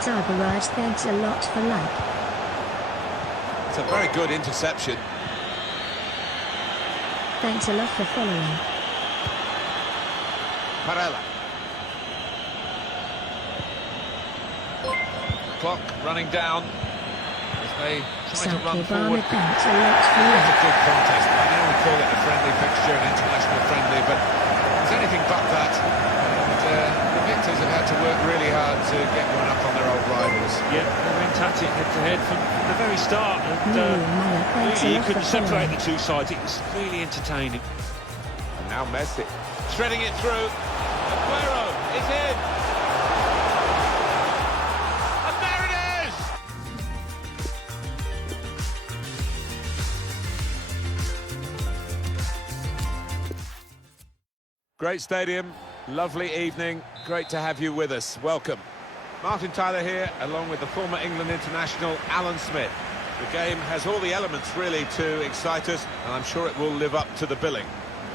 Cyberraj, thanks a lot for like. It's a very good interception. Thanks a lot for following. Parella. Clock running down as they try to run Saki forward. Barnett, thanks a lot for It's like. a good contest. I know we call it a friendly fixture, an international friendly, but it's anything but that. And the victors have had to work really hard to get one up on their old rivals. Yeah, they went at it head-to-head from the very start. And Million Mallet, thanks a really, you lot for couldn't separate following. the two sides. It was really entertaining. And now Messi. Threading it through. Aguero is in. And there it is! Great stadium, lovely evening, great to have you with us. Welcome. Martin Tyler here, along with the former England international Alan Smith. The game has all the elements really to excite us, and I'm sure it will live up to the billing.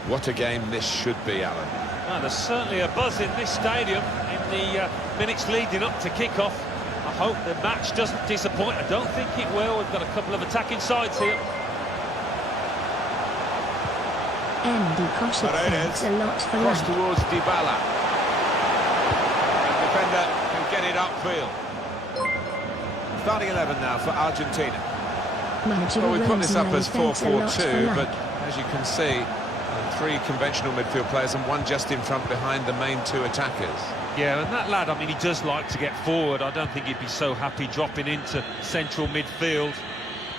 What a game this should be, Alan. Well, there's certainly a buzz in this stadium in the minutes leading up to kick-off. I hope the match doesn't disappoint. I don't think it will. We've got a couple of attacking sides here. Andy Koshik, thanks a lot for Cross like. towards Dybala. The defender can get it upfield. Starting 11 now for Argentina. Nigel Well, we put this up as thanks a lot for 4-4-2, like. but as you can see, three conventional midfield players and one just in front behind the main two attackers. Yeah, and that lad, I mean, he does like to get forward. I don't think he'd be so happy dropping into central midfield.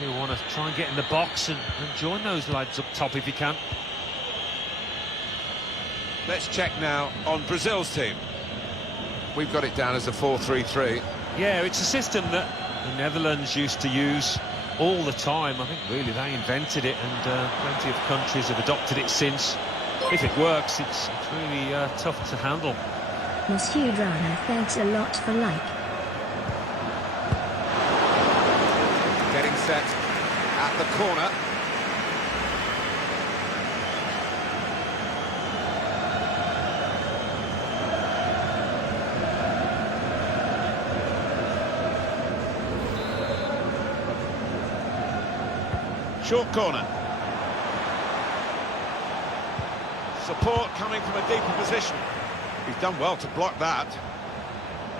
He'll want to try and get in the box and join those lads up top if he can. Let's check now on Brazil's team. We've got it down as a 4-3-3. Yeah, it's a system that the Netherlands used to use all the time. I think really they invented it, and plenty of countries have adopted it since. If it works, it's really tough to handle. Monsieur Drana, thanks a lot for like. Getting set at the corner. Short corner. Support coming from a deeper position. He's done well to block that.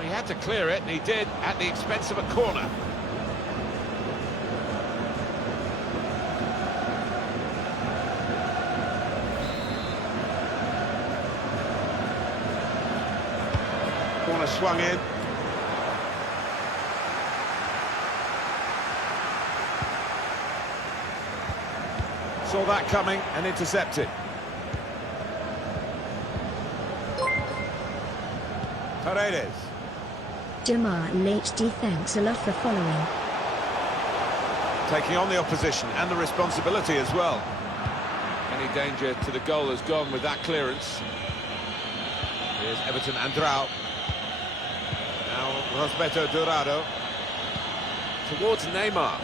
He had to clear it, and he did at the expense of a corner. Corner swung in. Saw that coming and intercepted. Paredes. Jamal HD, thanks a lot for following. Taking on the opposition and the responsibility as well. Any danger to the goal has gone with that clearance. Here's Everton Andrao. Now Rosberto Dourado. Towards Neymar.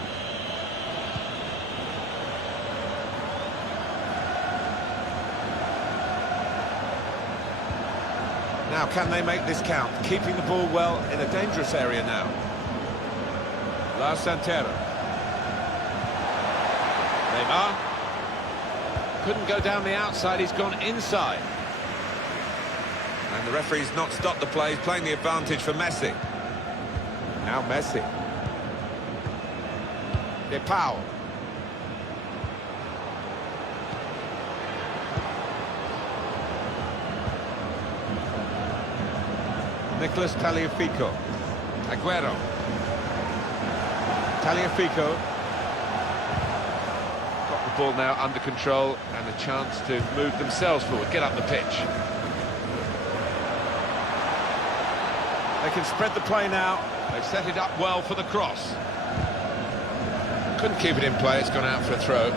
Now, can they make this count? Keeping the ball well in a dangerous area now. Lars Santero. Neymar. Couldn't go down the outside, he's gone inside. And the referee's not stopped the play, he's playing the advantage for Messi. Now Messi. De Paul. Nicolas Tagliafico. Aguero. Tagliafico. Got the ball now under control and a chance to move themselves forward, get up the pitch. They can spread the play now. They've set it up well for the cross. Couldn't keep it in play, it's gone out for a throw.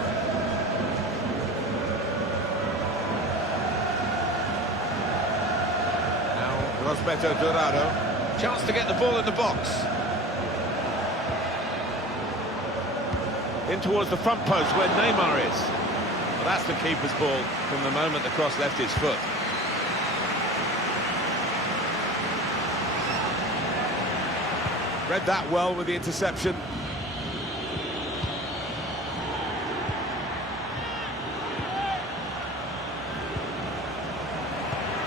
Rosberto Dourado. Chance to get the ball in the box. In towards the front post where Neymar is. Well, that's the keeper's ball from the moment the cross left his foot. Read that well with the interception.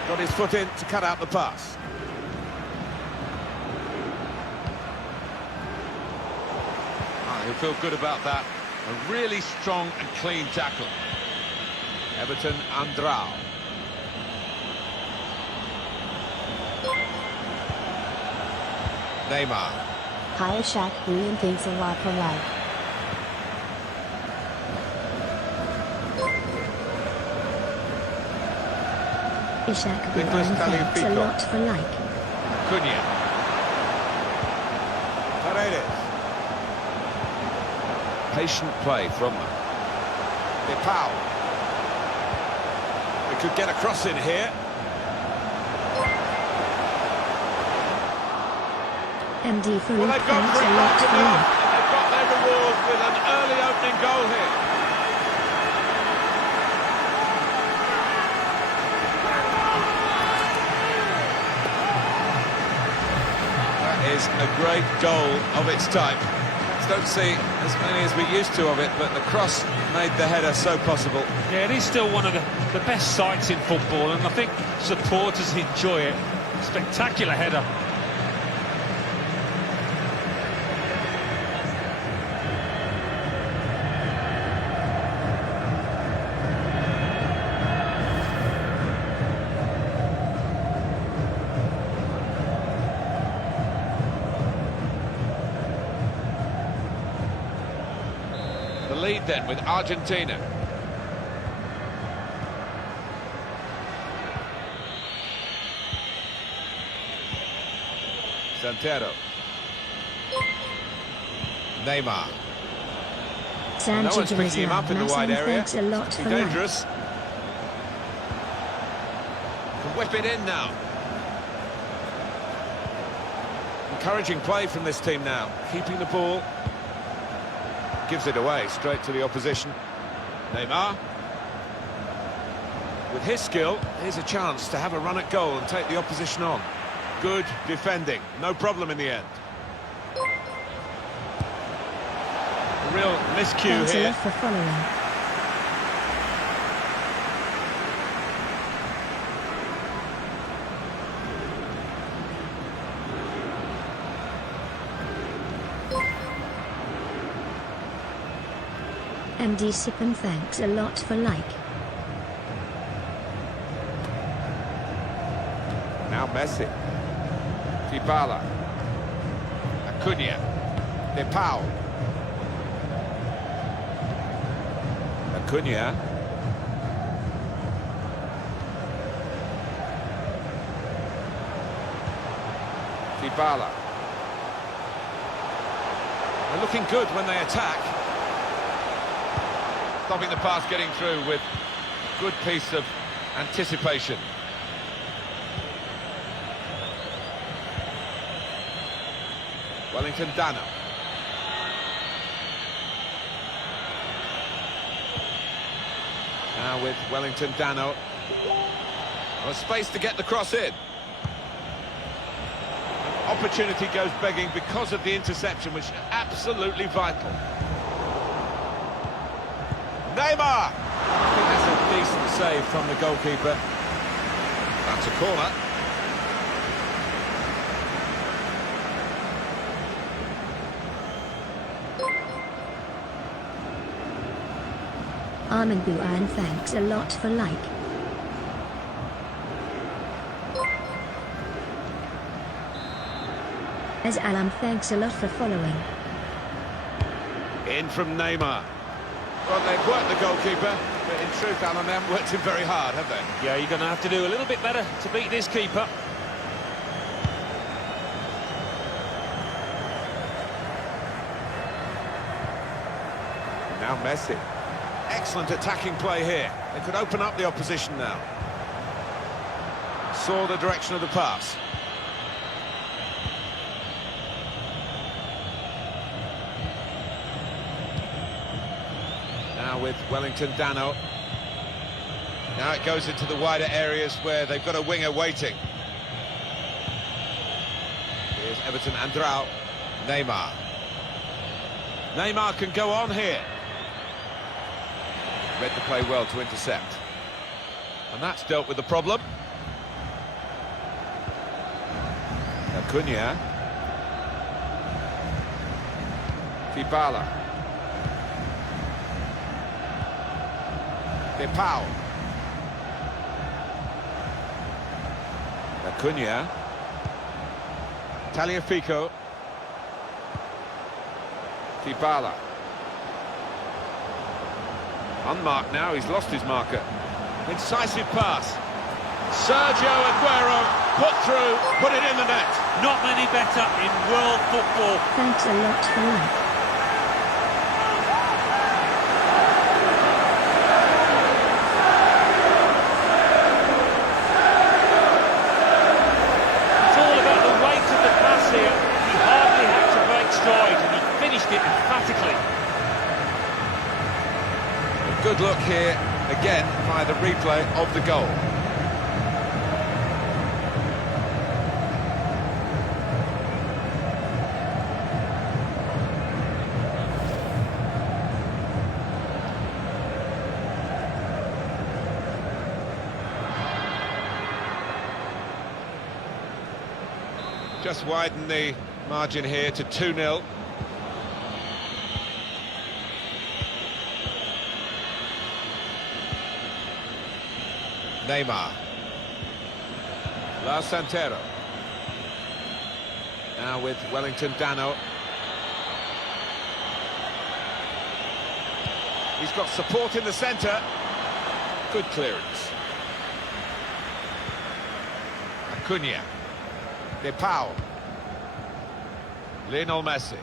Got his foot in to cut out the pass. He'll feel good about that. A really strong and clean tackle. Everton Andrao. Neymar. Hi, Shaq. William, thanks a lot for life. Ishak Nicolas Buran, thanks a Tagliafico. lot for like. Cunha. Paredes. Patient play from them. De Paul. They could get a cross in here. MD for Well, like, they've gone thanks for a it lot back for enough, like. and they've got their reward with an early opening goal here. That is a great goal of its type. Don't see as many as we used to of it, but the cross made the header so possible. Yeah, it is still one of the best sights in football, and I think supporters enjoy it. Spectacular header. The lead then with Argentina. Santero. Neymar. San No one's picking him up in the wide area. Thanks a lot It's for life. dangerous. Can whip it in now. Encouraging play from this team now. Keeping the ball. Gives it away straight to the opposition. Neymar. With his skill, here's a chance to have a run at goal and take the opposition on. Good defending. No problem in the end. A real miscue Thanks a here. lot for following. MD Sippen, thanks a lot for like. Now Messi. Dybala. Acuna. De Paul. Acuna. Dybala. They're looking good when they attack. Stopping the pass getting through with good piece of anticipation. Wellington Dano. Now with Wellington Dano. Well, space to get the cross in. Opportunity goes begging because of the interception, which is absolutely vital. Neymar! I think that's a decent save from the goalkeeper. That's a corner. Armin Buan, thanks a lot for like. As Alam, thanks a lot for following. In from Neymar. Well, they've worked the goalkeeper, but in truth, Alan, they haven't worked him very hard, have they? Yeah, you're going to have to do a little bit better to beat this keeper. Now Messi. Excellent attacking play here. They could open up the opposition now. Saw the direction of the pass. Now with Wellington Dano. Now it goes into the wider areas where they've got a winger waiting. Here's Everton Andrao. Neymar. Neymar can go on here. Read the play well to intercept. And that's dealt with the problem. Acuna. Dybala. De Paul. Acuna. Tagliafico. Dybala. Unmarked now, he's lost his marker. Incisive pass. Sergio Aguero put through, put it in the net. Not many better in world football. Thanks a lot for like. It's all about the weight of the pass here. He hardly had to break stride and he finished it emphatically. Good look here, again, by the replay of the goal. Just widen the margin here to 2-0. Neymar. La Santero. Now with Wellington Dano. He's got support in the centre. Good clearance. Acuna. De Paul. Lionel Messi.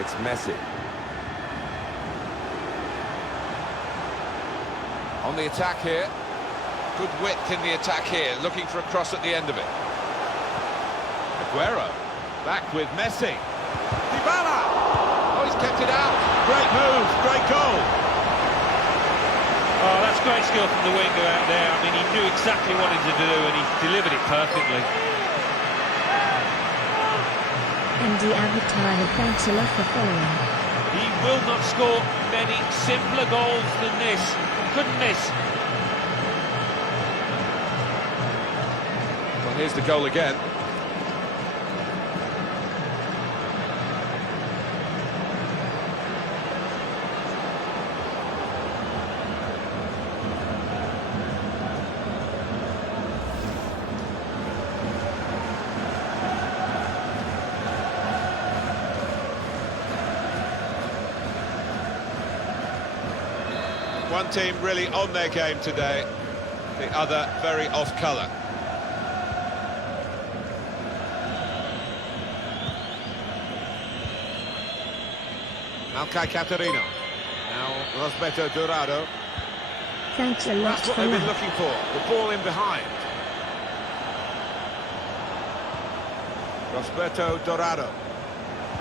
It's Messi. On the attack here. Good width in the attack here, looking for a cross at the end of it. Aguero. Back with Messi. Dybala! Oh, he's kept it out. Great move, great goal. Oh, that's great skill from the winger out there. I mean, he knew exactly what he wanted to do and he delivered it perfectly. MD Avatar, thanks a lot for following. He will not score many simpler goals than this. Couldn't miss. Well, here's the goal again. One team really on their game today, the other very off colour. Alcai Catarino. Now Rosberto Dorado. Thanks a lot That's what for they've been life. looking for. The ball in behind. Rosberto Dorado.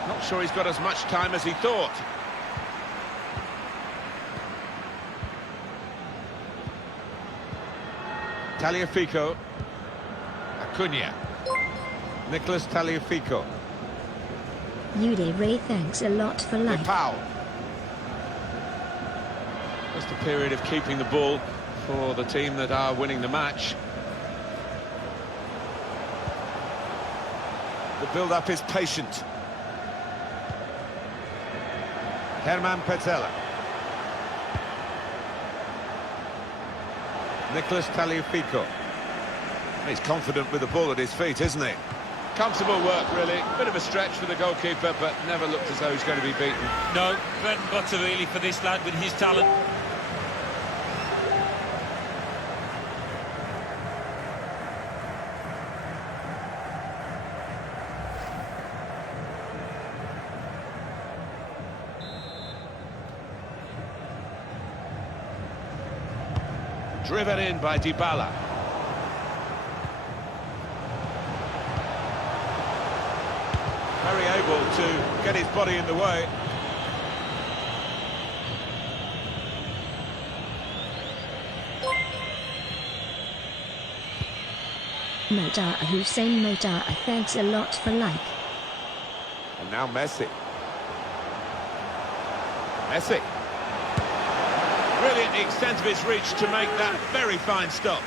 Not sure he's got as much time as he thought. Tagliafico. Acuna. Nicholas Tagliafico. Ude Ray, thanks a lot for De life. Paul. Just a period of keeping the ball for the team that are winning the match. The build-up is patient. Herman Petzela. Nicholas Tagliafico. He's confident with the ball at his feet, isn't he? Comfortable work, really. Bit of a stretch for the goalkeeper, but never looked as though he's going to be beaten. No, bread and butter really for this lad with his talent. Driven in by Dybala. Very able to get his body in the way. Motar Hussein Motar, thanks a lot for like. And now Messi. Messi. Brilliant the extent of his reach to make that very fine stop.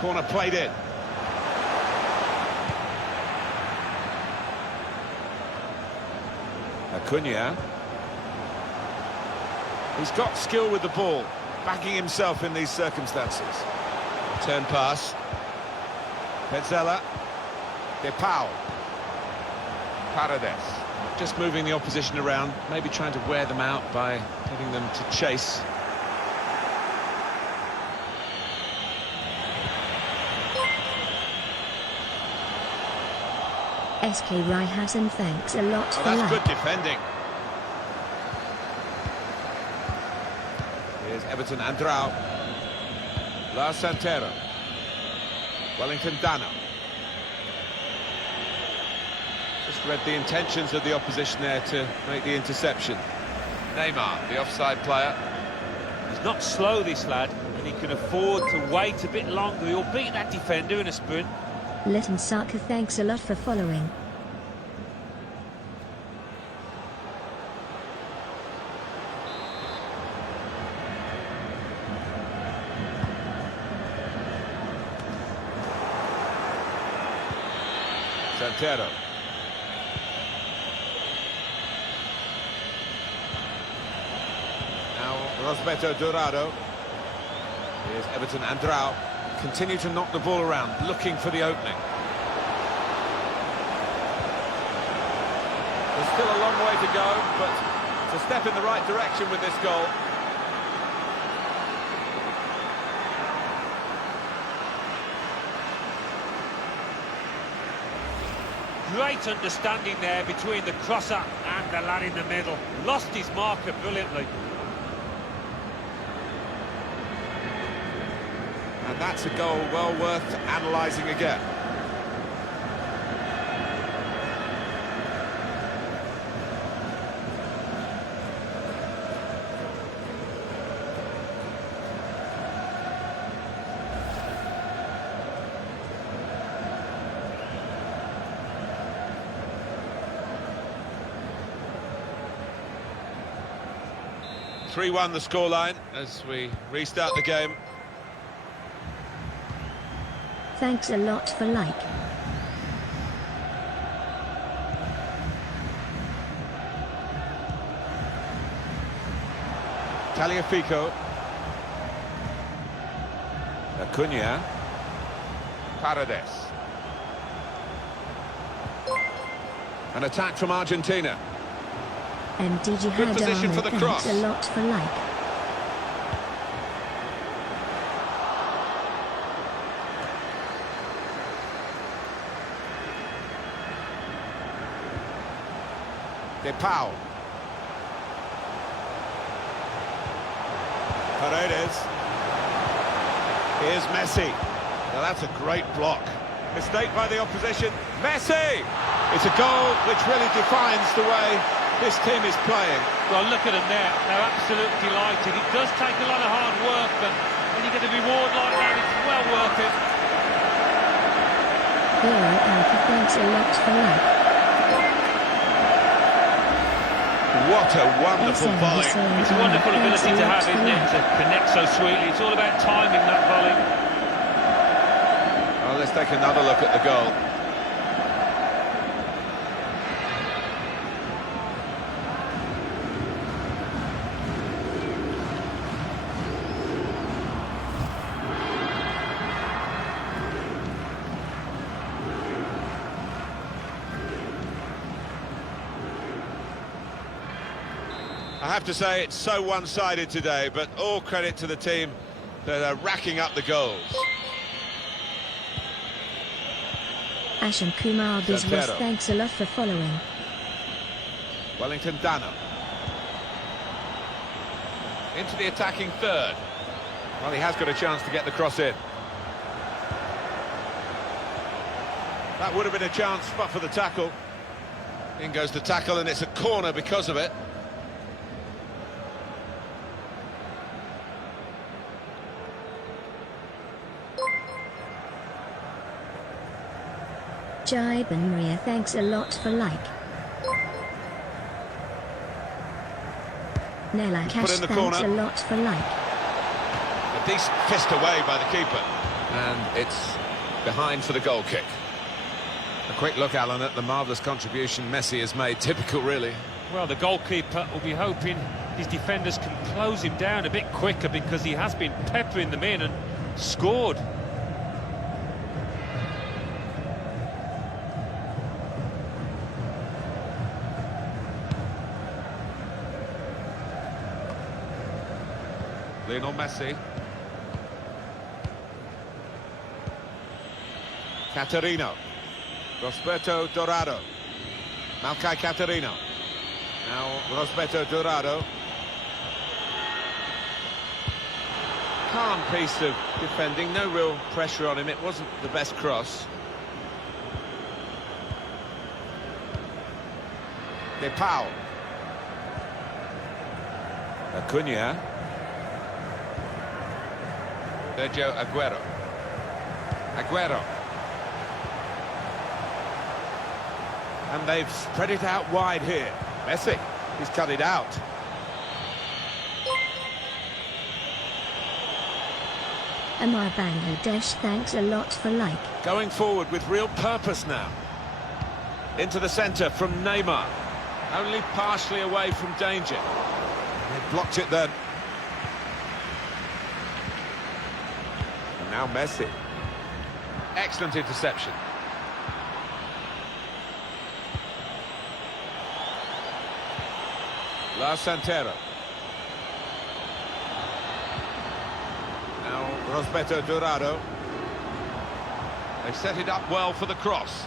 Corner played in. Acuna. He's got skill with the ball, backing himself in these circumstances. Turn pass. Petzela. De Paul. Paredes. Just moving the opposition around, maybe trying to wear them out by getting them to chase. SK Rai Hassan, thanks a lot Oh, for that's like. good defending. Here's Everton Andrao. Lars Santero. Wellington Dano. Just read the intentions of the opposition there to make the interception. Neymar, the offside player. He's not slow, this lad, and he can afford to wait a bit longer. He'll beat that defender in a sprint. Litton Saka, thanks a lot for following. Santero. Now Rosberto Dorado. Here's Everton Andrao. Continue to knock the ball around, looking for the opening. There's still a long way to go, but it's a step in the right direction with this goal. Great understanding there between the crosser and the lad in the middle. Lost his marker brilliantly. And that's a goal well worth analysing again. (3-1) the scoreline as we restart the game. Thanks a lot for like. Tagliafico. Acuna. Paredes. An attack from Argentina. MDG Good position for the cross. Thanks a lot for like. De Paul. Paredes. Here's Messi. Now that's a great block. Mistake by the opposition. Messi! It's a goal which really defines the way this team is playing. Well, look at them there. They're absolutely delighted. It does take a lot of hard work, but when you get a reward like that, it's well worth it. Hero Alpha, thanks a lot for like. What a wonderful volley. It's a wonderful ability to have, isn't it? To connect so sweetly. It's all about timing that volley. Well, let's take another look at the goal. I have to say it's so one-sided today, but all credit to the team that are racking up the goals. Asham Kumar Biswas, Santero. thanks a lot for following. Wellington Dano. Into the attacking third. Well, he has got a chance to get the cross in. That would have been a chance, but for the tackle. In goes the tackle, and it's a corner because of it. Jibe and Maria, thanks a lot for like. Nella Put Cash, in the thanks corner. a lot for like. A decent fist away by the keeper. And it's behind for the goal kick. A quick look, Alan, at the marvellous contribution Messi has made. Typical, really. Well, the goalkeeper will be hoping his defenders can close him down a bit quicker because he has been peppering them in and scored. Lionel Messi. Caterino. Rosberto Dorado. Malkai Caterino. Now Rosberto Dorado. Calm piece of defending, no real pressure on him. It wasn't the best cross. De Paul. Acuna. Sergio Aguero. Aguero. And they've spread it out wide here. Messi, he's cut it out. Amar Bangladesh, thanks a lot for like. Going forward with real purpose now. Into the centre from Neymar. Only partially away from danger. They blocked it then. And now Messi. Excellent interception. La Santero. Now Rosberto Dorado. They set it up well for the cross.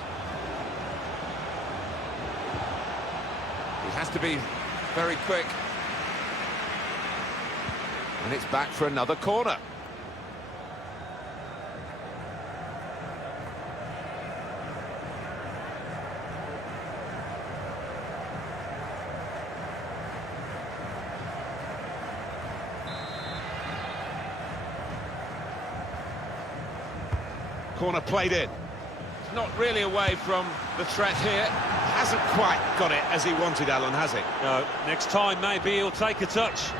He has to be very quick. And it's back for another corner. Corner played in. It's not really away from the threat here. Hasn't quite got it as he wanted, Alan, has he? No, next time maybe he'll take a touch.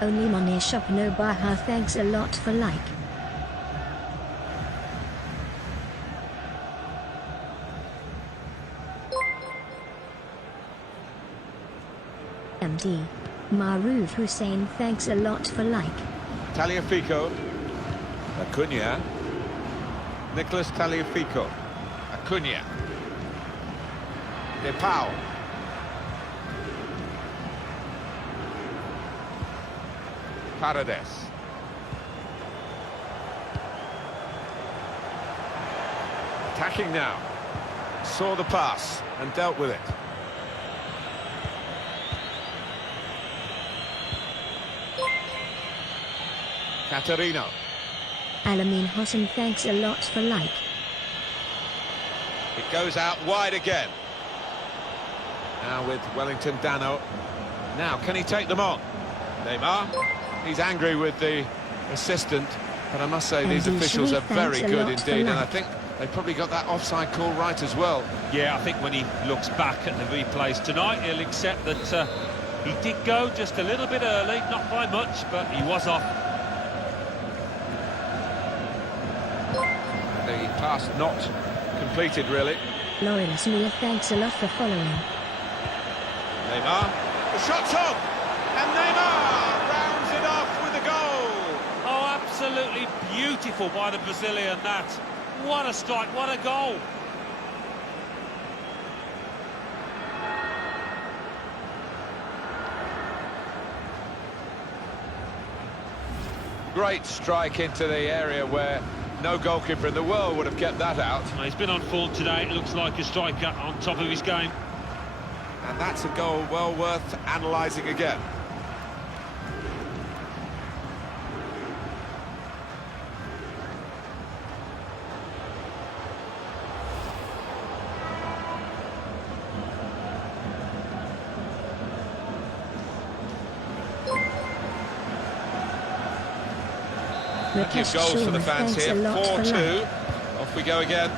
Only Money Shop No Baha, thanks a lot for like. MD. Maruf Hussein, thanks a lot for like. Taliafico. Acuna. Nicholas Taliafico. Acuna. De Pau. Paredes. Attacking now. Saw the pass and dealt with it. Caterino. Alamin Hossein, thanks a lot for like. It goes out wide again. Now with Wellington Dano. Now, can he take them on? Neymar. He's angry with the assistant, but I must say these Andy officials are Sweet, very thanks a good lot for indeed, and I like. think they probably got that offside call right as well. Yeah, I think when he looks back at the replays tonight, he'll accept that he did go just a little bit early, not by much, but he was off. The pass not completed, really. Lawrence Mia, thanks a lot for following. Neymar. The shot's on! And Neymar rounds it off with a goal! Oh, absolutely beautiful by the Brazilian, that. What a strike, what a goal. Great strike into the area where no goalkeeper in the world would have kept that out. Well, he's been on form today, it looks like a striker on top of his game. And that's a goal well worth analysing again. Plenty of Rakesh goals for the Sharma, fans thanks here. a lot for like. 4-2. Off we go again.